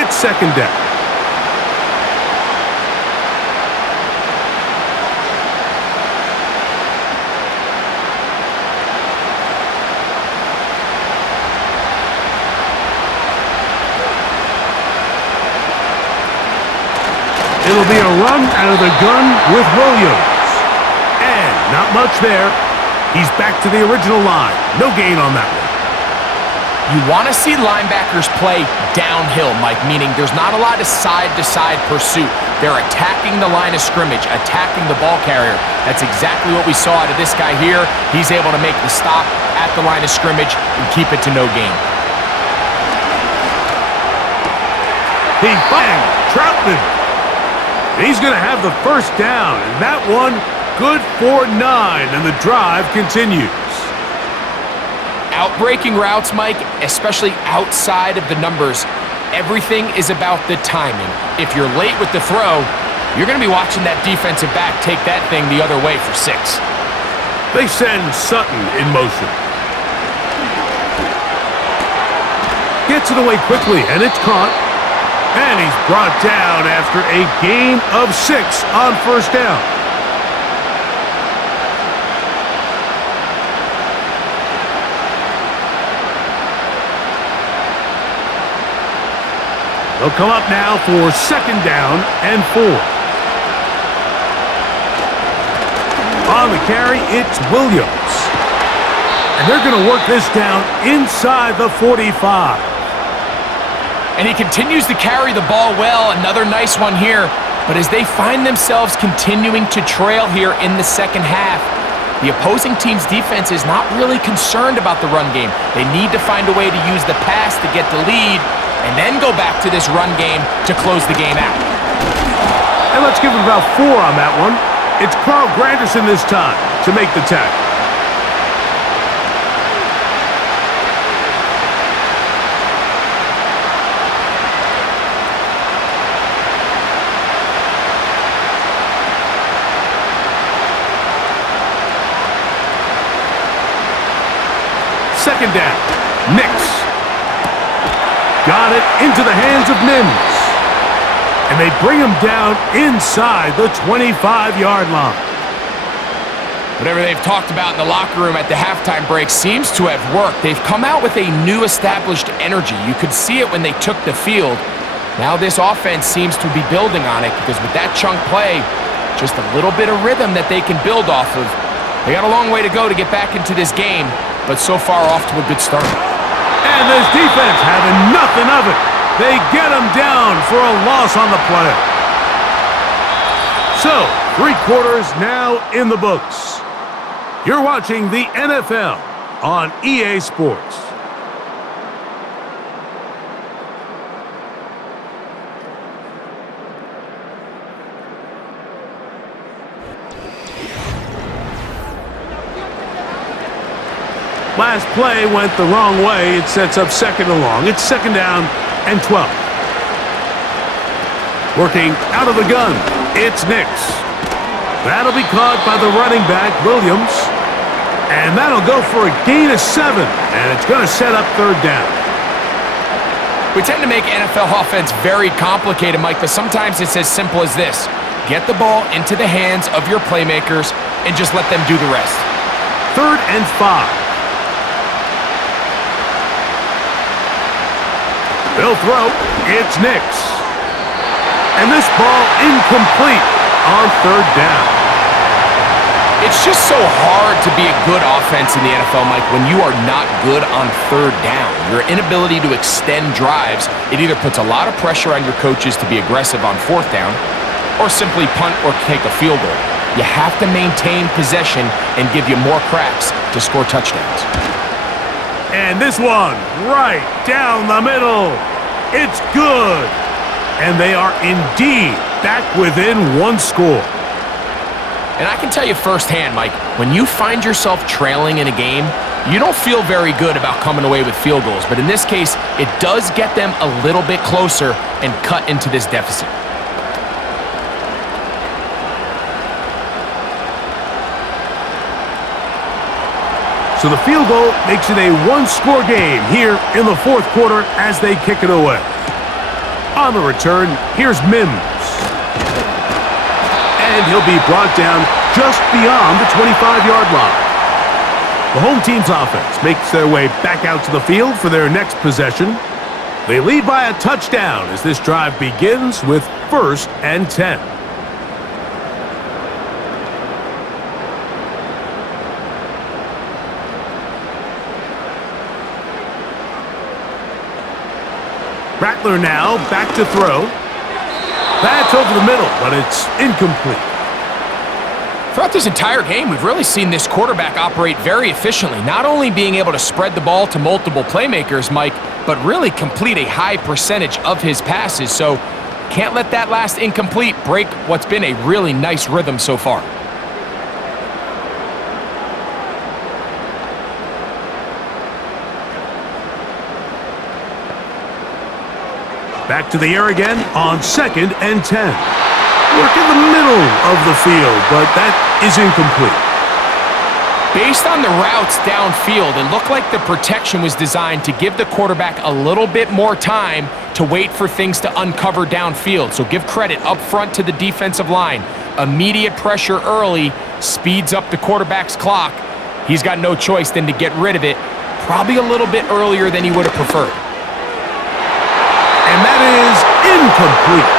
It's 2nd down. It'll be a run out of the gun with Williams. And not much there. He's back to the original line. No gain on that one. You want to see linebackers play downhill, Mike, meaning there's not a lot of side-to-side pursuit. They're attacking the line of scrimmage, attacking the ball carrier. That's exactly what we saw out of this guy here. He's able to make the stop at the line of scrimmage and keep it to no gain. He banged Troutman. He's going to have the first down, and that one good for 9, and the drive continues. Outbreaking routes, Mike, especially outside of the numbers, everything is about the timing. If you're late with the throw, you're going to be watching that defensive back take that thing the other way for 6. They send Sutton in motion. Gets it away quickly, and it's caught. And he's brought down after a gain of 6 on 1st down. They'll come up now for 2nd down and 4. On the carry, it's Williams. And they're going to work this down inside the 45. And he continues to carry the ball well. Another nice one here. But as they find themselves continuing to trail here in the second half, the opposing team's defense is not really concerned about the run game. They need to find a way to use the pass to get the lead and then go back to this run game to close the game out. And let's give him about 4 on that one. It's Carl Granderson this time to make the tackle. Second down. Nix. Got it into the hands of Mims. And they bring him down inside the 25-yard line. Whatever they've talked about in the locker room at the halftime break seems to have worked. They've come out with a new established energy. You could see it when they took the field. Now this offense seems to be building on it because with that chunk play, just a little bit of rhythm that they can build off of. They got a long way to go to get back into this game, but so far off to a good start. And this defense having nothing of it. They get him down for a loss on the play. So, 3 quarters now in the books. You're watching the NFL on EA Sports. Last play went the wrong way. It sets up 2nd and long. It's 2nd down and 12. Working out of the gun, it's Nix. That'll be caught by the running back, Williams. And that'll go for a gain of 7. And it's going to set up 3rd down. We tend to make NFL offense very complicated, Mike, but sometimes it's as simple as this. Get the ball into the hands of your playmakers and just let them do the rest. 3rd and 5. They'll throw. It's Nix. And this ball incomplete on 3rd down. It's just so hard to be a good offense in the NFL, Mike, when you are not good on 3rd down. Your inability to extend drives, it either puts a lot of pressure on your coaches to be aggressive on 4th down or simply punt or take a field goal. You have to maintain possession and give you more cracks to score touchdowns. And this one, right down the middle. It's good. And they are indeed back within 1 score. And I can tell you firsthand, Mike, when you find yourself trailing in a game, you don't feel very good about coming away with field goals. But in this case, it does get them a little bit closer and cut into this deficit. So the field goal makes it a 1-score game here in the 4th quarter as they kick it away. On the return, here's Mims. And he'll be brought down just beyond the 25-yard line. The home team's offense makes their way back out to the field for their next possession. They lead by a touchdown as this drive begins with 1st and 10. Rattler now back to throw. That's over the middle, but it's incomplete. Throughout this entire game, we've really seen this quarterback operate very efficiently, not only being able to spread the ball to multiple playmakers, Mike, but really complete a high percentage of his passes. So can't let that last incomplete break what's been a really nice rhythm so far. Back to the air again on 2nd and 10. Work in the middle of the field, but that is incomplete. Based on the routes downfield, it looked like the protection was designed to give the quarterback a little bit more time to wait for things to uncover downfield. So give credit up front to the defensive line. Immediate pressure early speeds up the quarterback's clock. He's got no choice than to get rid of it, probably a little bit earlier than he would have preferred. And that is incomplete.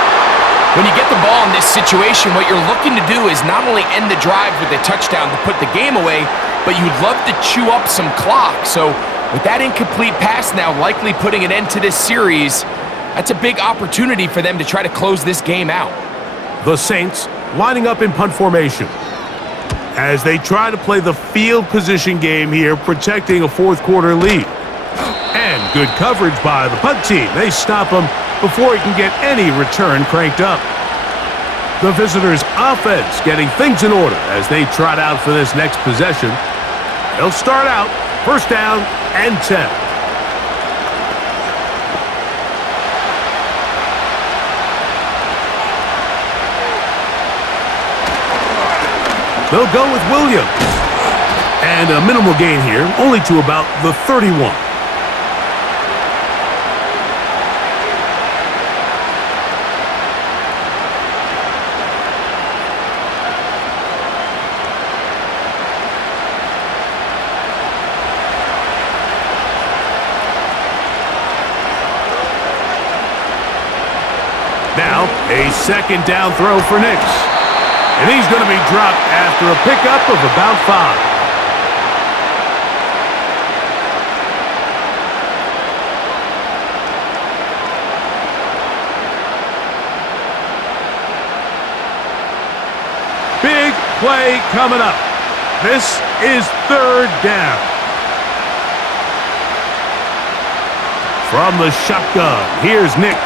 When you get the ball in this situation, what you're looking to do is not only end the drive with a touchdown to put the game away, but you'd love to chew up some clock. So with that incomplete pass now likely putting an end to this series, that's a big opportunity for them to try to close this game out. The Saints lining up in punt formation as they try to play the field position game here, protecting a fourth-quarter lead. And good coverage by the punt team. They stop him before he can get any return cranked up. The visitors' offense getting things in order as they trot out for this next possession. They'll start out first down and 10. They'll go with Williams. And a minimal gain here, only to about the 31. Now, a second down throw for Nix. And he's going to be dropped after a pickup of about 5. Big play coming up. This is third down. From the shotgun, here's Nix.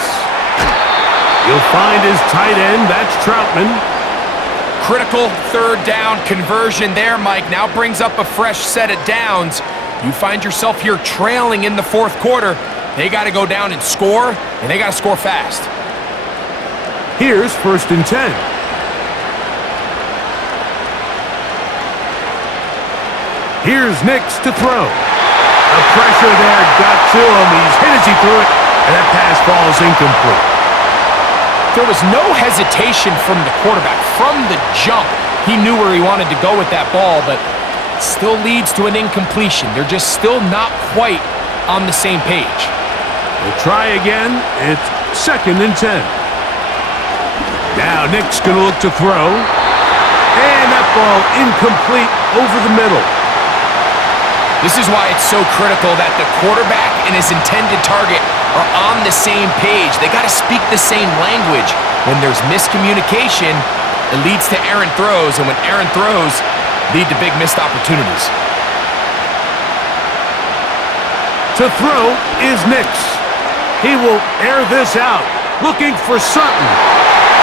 You'll find his tight end, that's Troutman. Critical third down conversion there, Mike. Now brings up a fresh set of downs. You find yourself here trailing in the fourth quarter. They got to go down and score, and they got to score fast. Here's first and 10. Here's Nix to throw. The pressure there got to him. He's hit as he threw it, and that pass falls incomplete. There was no hesitation from the quarterback. From the jump, he knew where he wanted to go with that ball, but it still leads to an incompletion. They're just still not quite on the same page. We'll try again. It's second and 10. Now Nick's going to look to throw. And that ball incomplete over the middle. This is why it's so critical that the quarterback and his intended target are on the same page. They got to speak the same language. When there's miscommunication, it leads to errant throws, and when errant throws lead to big missed opportunities. To throw is Nix. He will air this out, looking for Sutton.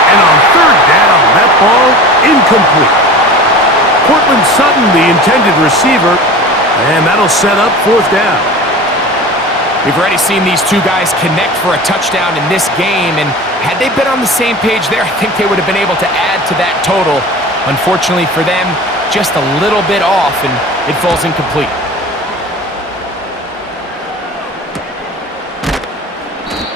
And on third down, that ball incomplete. Cortland Sutton, the intended receiver, and that'll set up fourth down. We've already seen these two guys connect for a touchdown in this game, and had they been on the same page there, I think they would have been able to add to that total. Unfortunately for them, just a little bit off, and it falls incomplete.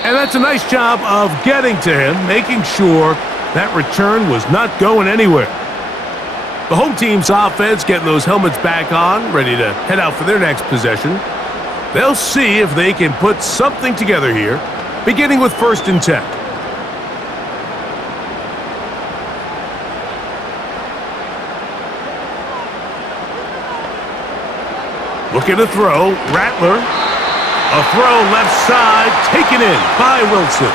And that's a nice job of getting to him, making sure that return was not going anywhere. The home team's offense getting those helmets back on, ready to head out for their next possession. They'll see if they can put something together here, beginning with first and 10. Looking to throw, Rattler. A throw left side, taken in by Wilson.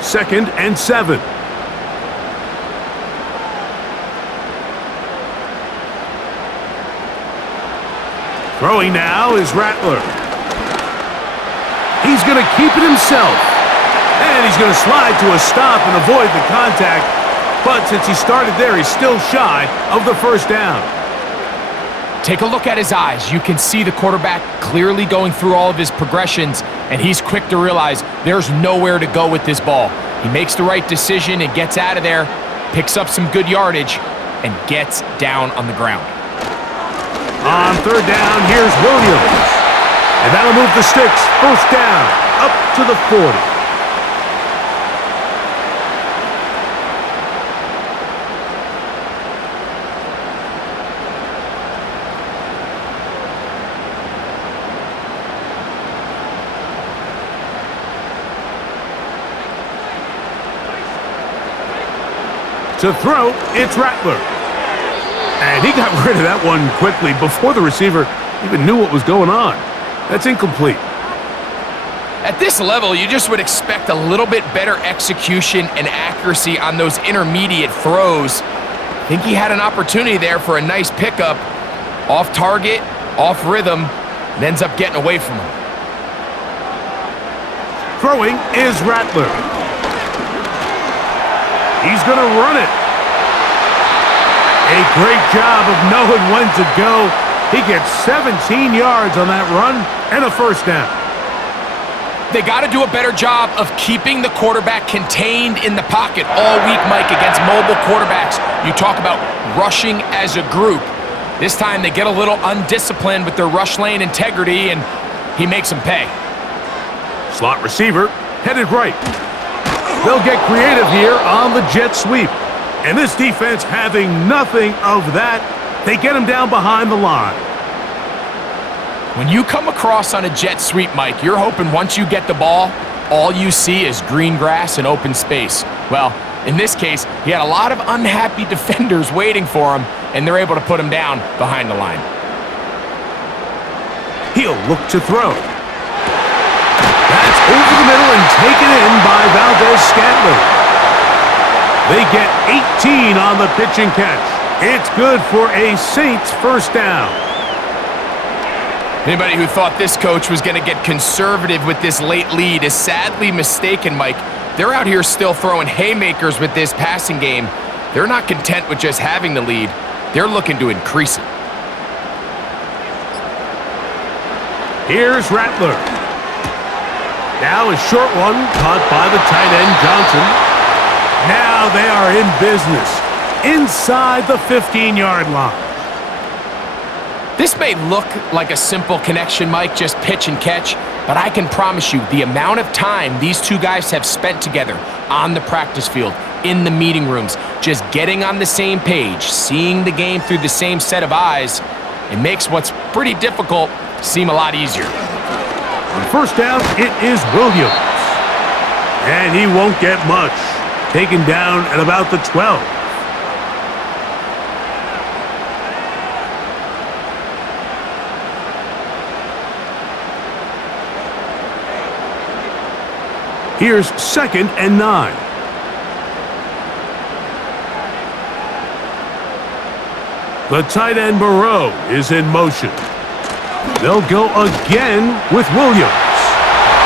Second and 7. Throwing now is Rattler. He's going to keep it himself. And he's going to slide to a stop and avoid the contact. But since he started there, he's still shy of the first down. Take a look at his eyes. You can see the quarterback clearly going through all of his progressions, and he's quick to realize there's nowhere to go with this ball. He makes the right decision and gets out of there, picks up some good yardage, and gets down on the ground. On third down, here's Williams. And that'll move the sticks. First down, up to the 40. To throw, it's Rattler. And he got rid of that one quickly before the receiver even knew what was going on. That's incomplete. At this level, you just would expect a little bit better execution and accuracy on those intermediate throws. I think he had an opportunity there for a nice pickup. Off target, off rhythm, and ends up getting away from him. Throwing is Rattler. He's going to run it. A great job of knowing when to go. He gets 17 yards on that run and a first down. They got to do a better job of keeping the quarterback contained in the pocket all week, Mike, against mobile quarterbacks. You talk about rushing as a group. This time they get a little undisciplined with their rush lane integrity, and he makes them pay. Slot receiver headed right. They'll get creative here on the jet sweep. And this defense having nothing of that, they get him down behind the line. When you come across on a jet sweep, Mike, you're hoping once you get the ball, all you see is green grass and open space. Well, in this case, he had a lot of unhappy defenders waiting for him, and they're able to put him down behind the line. He'll look to throw. That's over the middle and taken in by Valdez-Scantling. They get 18 on the pitch and catch. It's good for a Saints first down. Anybody who thought this coach was going to get conservative with this late lead is sadly mistaken, Mike. They're out here still throwing haymakers with this passing game. They're not content with just having the lead. They're looking to increase it. Here's Rattler. Now a short one caught by the tight end Johnson. Now they are in business inside the 15-yard line. This may look like a simple connection, Mike, just pitch and catch, but I can promise you the amount of time these two guys have spent together on the practice field, in the meeting rooms, just getting on the same page, seeing the game through the same set of eyes, it makes what's pretty difficult seem a lot easier. On first down, it is Williams. And he won't get much. Taken down at about the 12. Here's 2nd and 9. The tight end Moreau is in motion. They'll go again with Williams.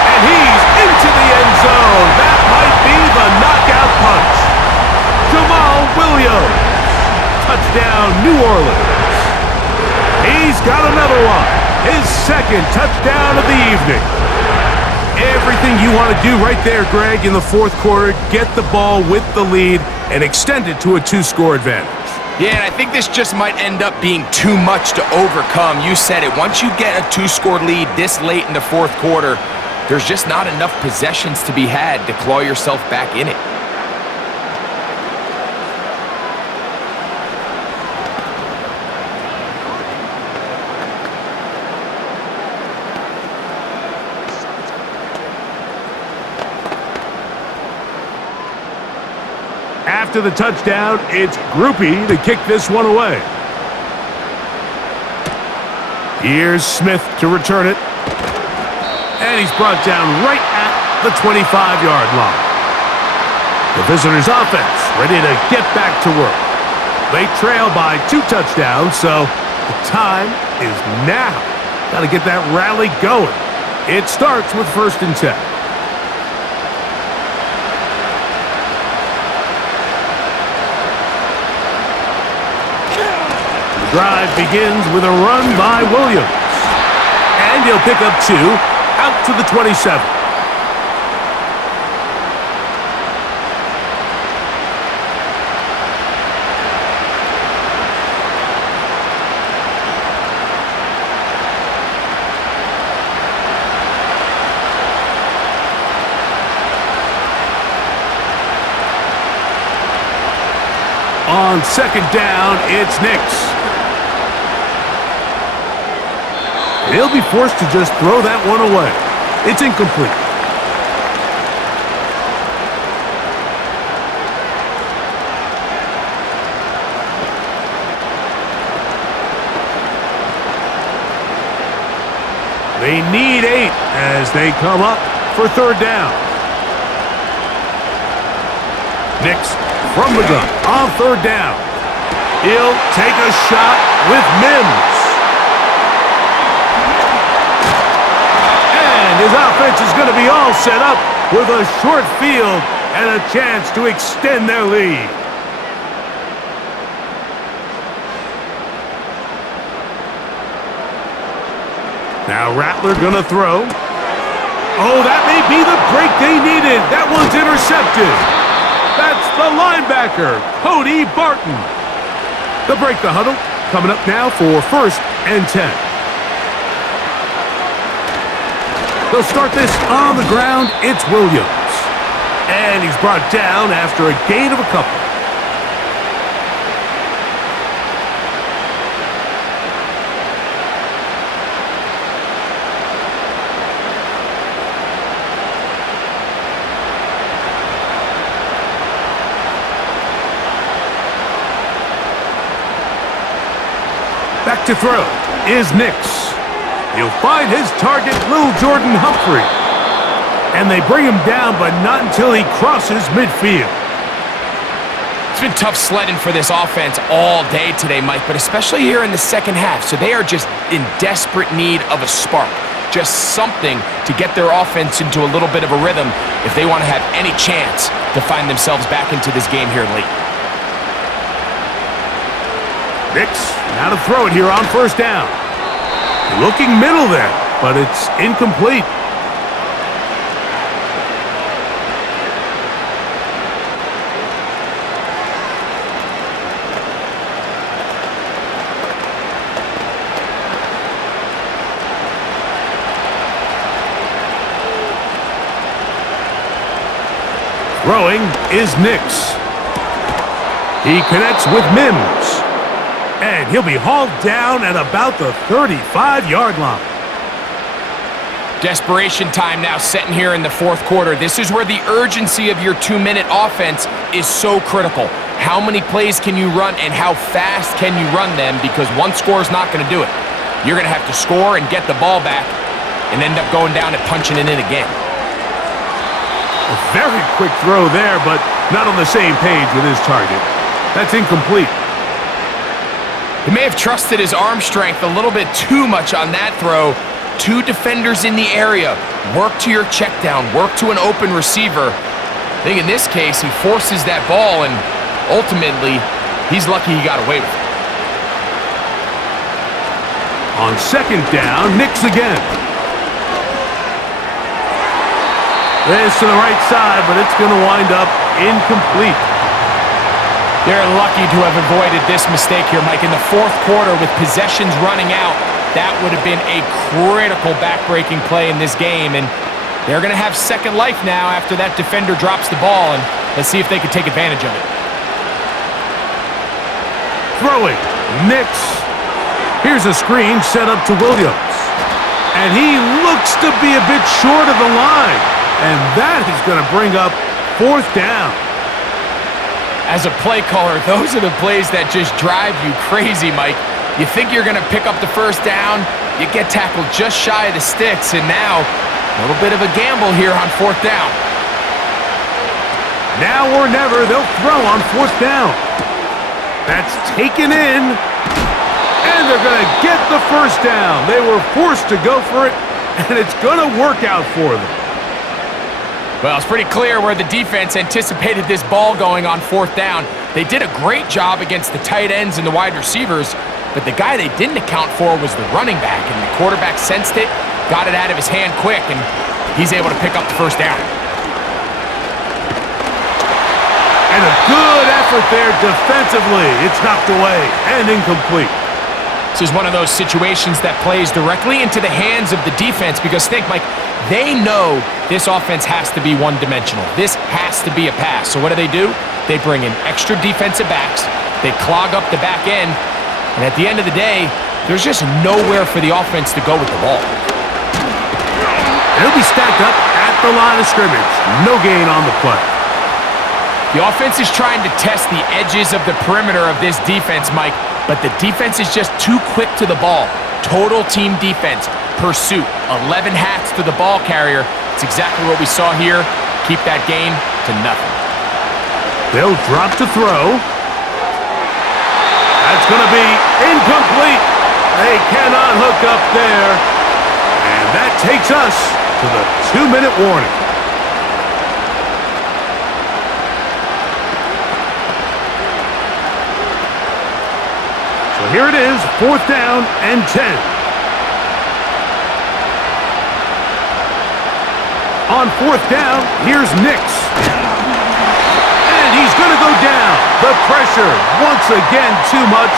And he's into the end zone. That might be the knockout punch. Jamal Williams. Touchdown, New Orleans. He's got another one. His 2nd touchdown of the evening. Everything you want to do right there, Greg, in the 4th quarter. Get the ball with the lead and extend it to a 2-score advantage. Yeah, and I think this just might end up being too much to overcome. You said it. Once you get a 2-score lead this late in the 4th quarter, there's just not enough possessions to be had to claw yourself back in it. After the touchdown, it's Groupie to kick this one away. Here's Smith to return it. And he's brought down right at the 25-yard line. The visitors' offense ready to get back to work. They trail by 2 touchdowns, so the time is now. Got to get that rally going. It starts with 1st and 10. The drive begins with a run by Williams. And he'll pick up 2 out to the 27. On 2nd down, it's Nix. He'll be forced to just throw that one away. It's incomplete. They need 8 as they come up for third down. Nix from the gun on third down. He'll take a shot with Mims. And his offense is going to be all set up with a short field and a chance to extend their lead. Now Rattler gonna throw. Oh, that may be the break they needed. That one's intercepted. That's the linebacker, Cody Barton. They'll break the huddle. Coming up now for 1st and 10. They'll start this on the ground. It's Williams. And he's brought down after a gain of a couple. Back to throw is Nix. He'll find his target, Lil Jordan Humphrey. And they bring him down, but not until he crosses midfield. It's been tough sledding for this offense all day today, Mike, but especially here in the second half. So they are just in desperate need of a spark. Just something to get their offense into a little bit of a rhythm if they want to have any chance to find themselves back into this game here late. Nix, now to throw it here on 1st down. Looking middle there, but it's incomplete. Throwing is Nix. He connects with Mims. And he'll be hauled down at about the 35-yard line. Desperation time now setting here in the 4th quarter. This is where the urgency of your 2-minute offense is so critical. How many plays can you run and how fast can you run them? Because one score is not going to do it. You're going to have to score and get the ball back and end up going down and punching it in again. A very quick throw there, but not on the same page with his target. That's incomplete. He may have trusted his arm strength a little bit too much on that throw. 2 defenders in the area. Work to your check down. Work to an open receiver. I think in this case, he forces that ball, and ultimately, he's lucky he got away with it. On 2nd down, Nix again. This to the right side, but it's going to wind up incomplete. They're lucky to have avoided this mistake here, Mike. In the 4th quarter, with possessions running out, that would have been a critical back-breaking play in this game. And they're going to have second life now after that defender drops the ball. And let's see if they can take advantage of it. Throwing, Nix. Here's a screen set up to Williams. And he looks to be a bit short of the line. And that is going to bring up 4th down. As a play caller, those are the plays that just drive you crazy, Mike. You think you're going to pick up the 1st down, you get tackled just shy of the sticks, and now a little bit of a gamble here on 4th down. Now or never, they'll throw on 4th down. That's taken in, and they're going to get the 1st down. They were forced to go for it, and it's going to work out for them. Well, it's pretty clear where the defense anticipated this ball going on 4th down. They did a great job against the tight ends and the wide receivers, but the guy they didn't account for was the running back, and the quarterback sensed it, got it out of his hand quick, and he's able to pick up the 1st down. And a good effort there defensively. It's knocked away and incomplete. This is one of those situations that plays directly into the hands of the defense because think, Mike, they know this offense has to be one-dimensional. This has to be a pass. So what do? They bring in extra defensive backs. They clog up the back end. And at the end of the day, there's just nowhere for the offense to go with the ball. It'll be stacked up at the line of scrimmage. No gain on the play. The offense is trying to test the edges of the perimeter of this defense, Mike, but the defense is just too quick to the ball. Total team defense. pursuit. 11 hats to the ball carrier. It's exactly what we saw here. Keep that game to nothing. They'll drop to throw. That's going to be incomplete. They cannot hook up there. And that takes us to the 2-minute warning. So here it is, 4th down and 10. On 4th down, here's Nix. And he's going to go down. The pressure, once again, too much.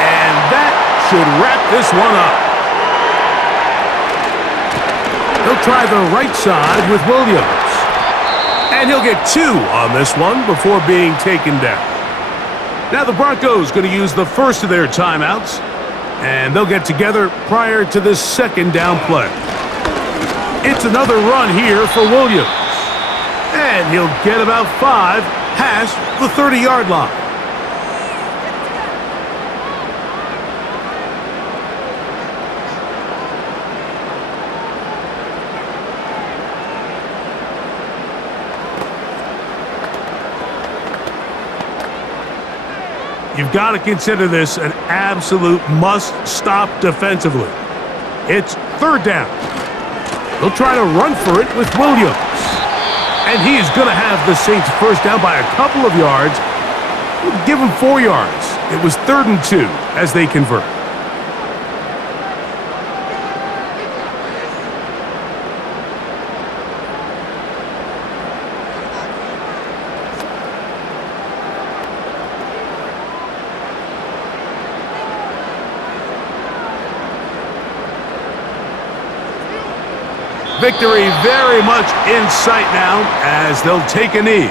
And that should wrap this one up. He'll try the right side with Williams. And he'll get 2 on this one before being taken down. Now the Broncos going to use the first of their timeouts. And they'll get together prior to this 2nd down play. It's another run here for Williams. And he'll get about 5 past the 30-yard line. You've got to consider this an absolute must-stop defensively. It's 3rd down. They'll try to run for it with Williams. And he's going to have the Saints first down by a couple of yards. We'll give him 4 yards. It was 3rd and 2 as they convert. Victory very much in sight now as they'll take a knee.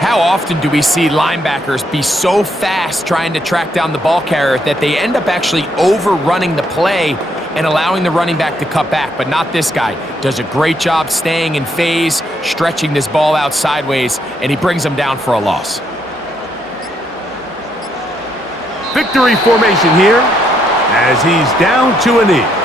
How often do we see linebackers be so fast trying to track down the ball carrier that they end up actually overrunning the play and allowing the running back to cut back? But not this guy. Does a great job staying in phase, stretching this ball out sideways, and he brings them down for a loss. Victory formation here as he's down to a knee.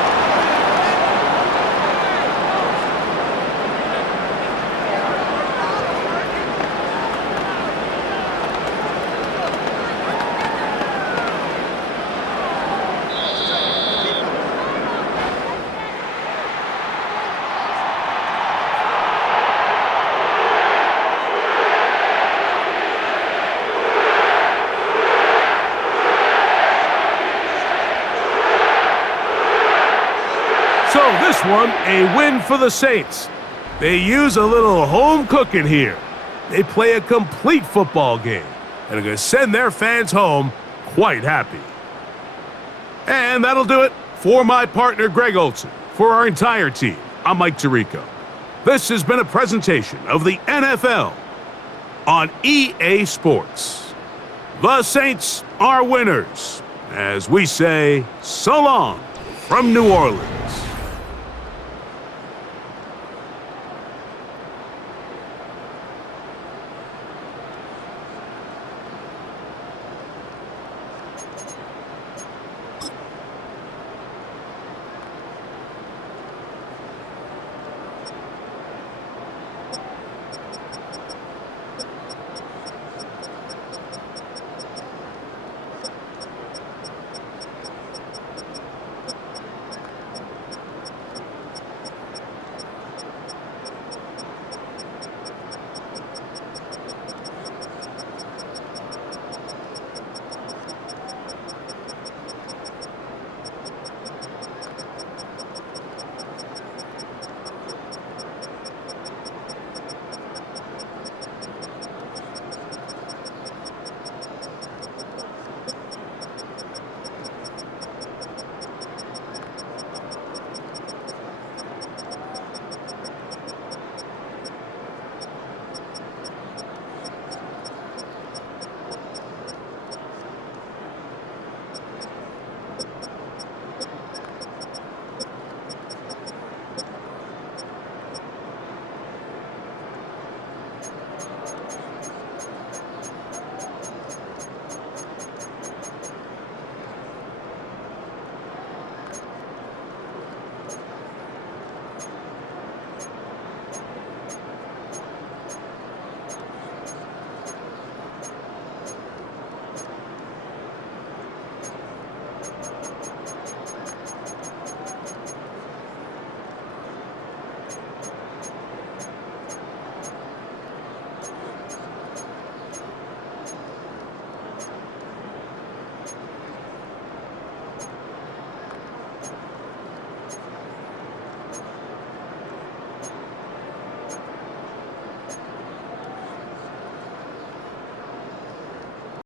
So this one, a win for the Saints. They use a little home cooking here. They play a complete football game and are going to send their fans home quite happy. And that'll do it for my partner, Greg Olson. For our entire team, I'm Mike Tirico. This has been a presentation of the NFL on EA Sports. The Saints are winners, as we say so long from New Orleans.